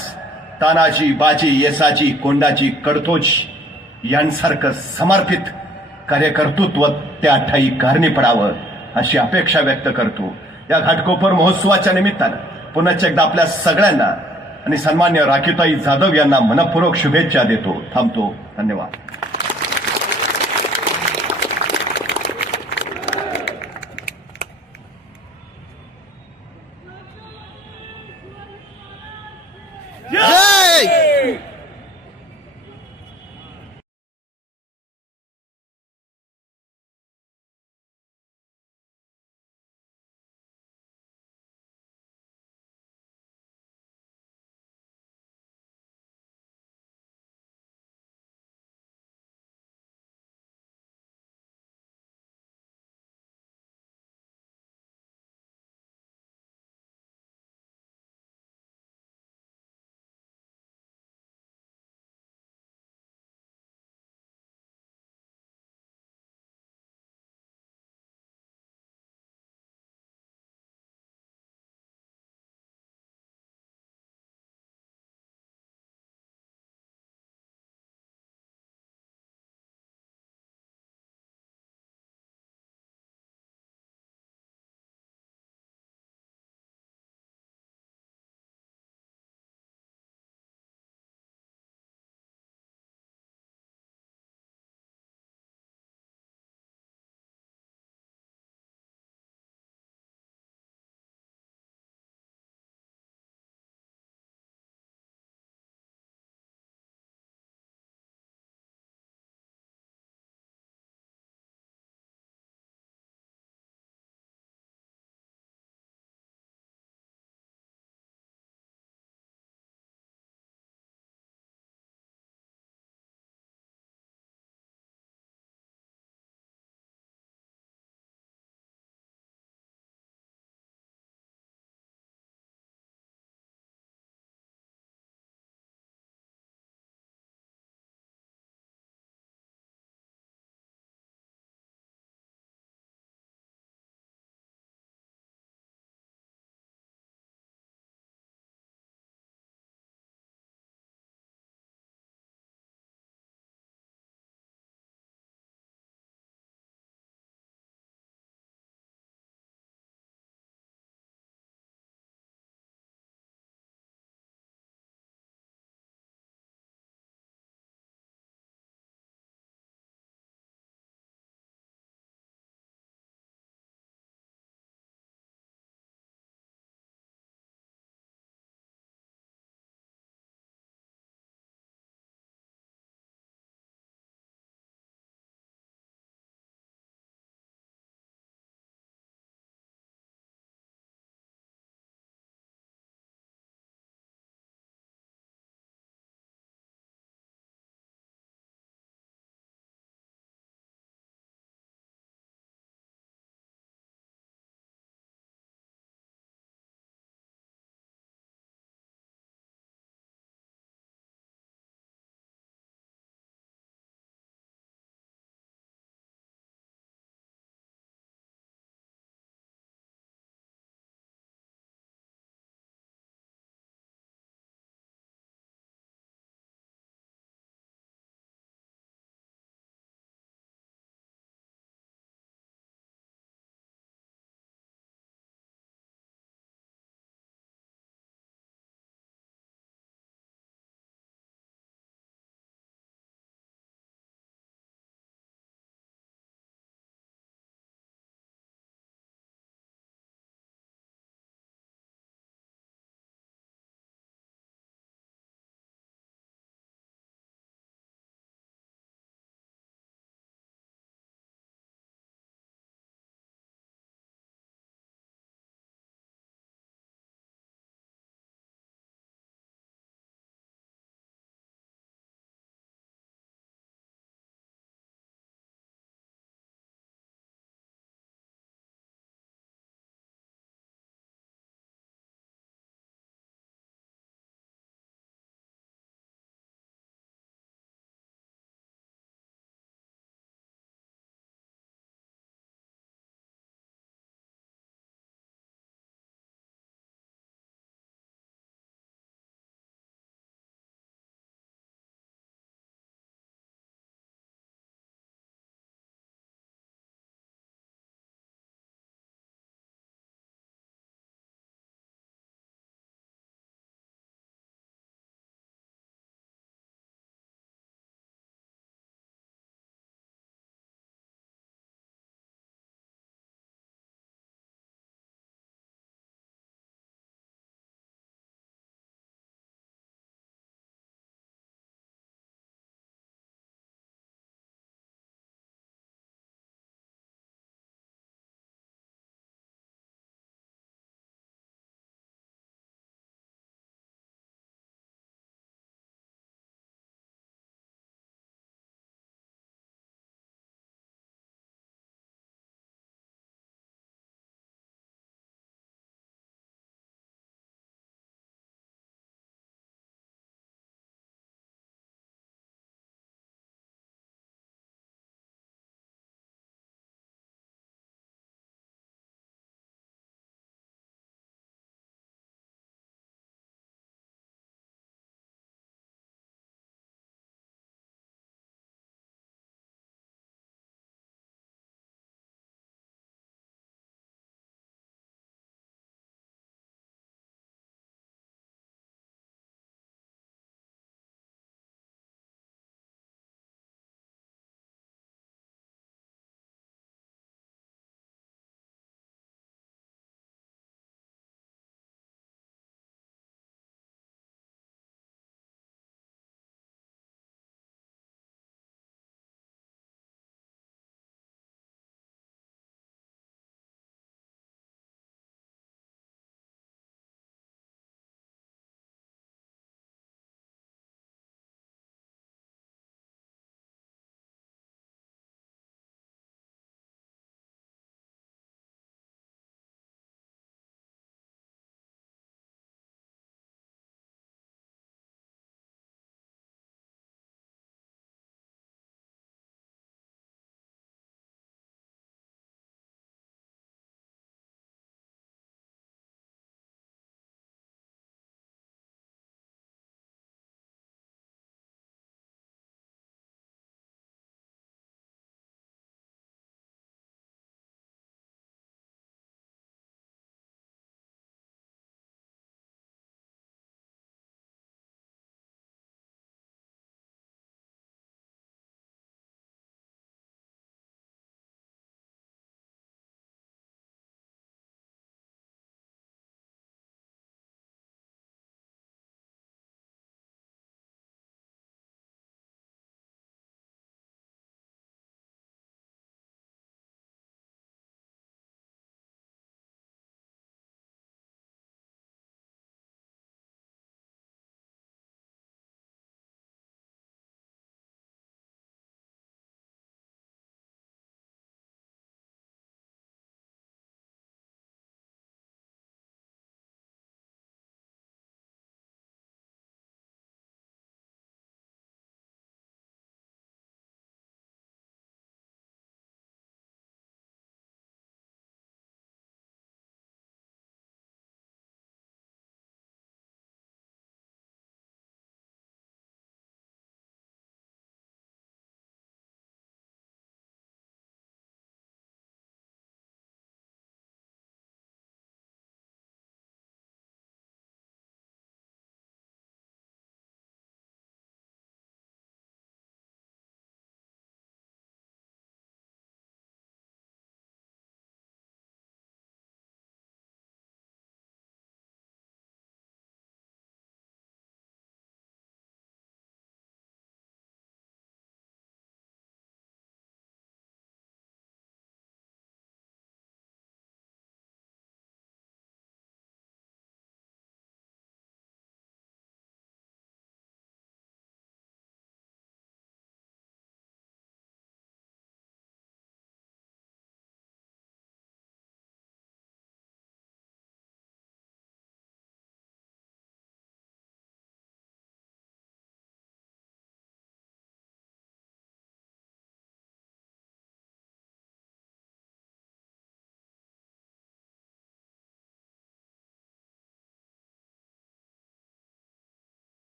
तानाजी, बाजी, येसाजी, कोंडाजी, कडतोज यांसारखं समर्पित कार्यकर्तृत्व त्या ठाई कारणी पडावं अशी अपेक्षा व्यक्त करतो. या घाटकोपर महोत्सवाच्या निमित्तानं पुन्हा एकदा आपल्या सगळ्यांना आणि सन्मान्य राखीताई जाधव यांना मनपूर्वक शुभेच्छा देतो. थांबतो. धन्यवाद.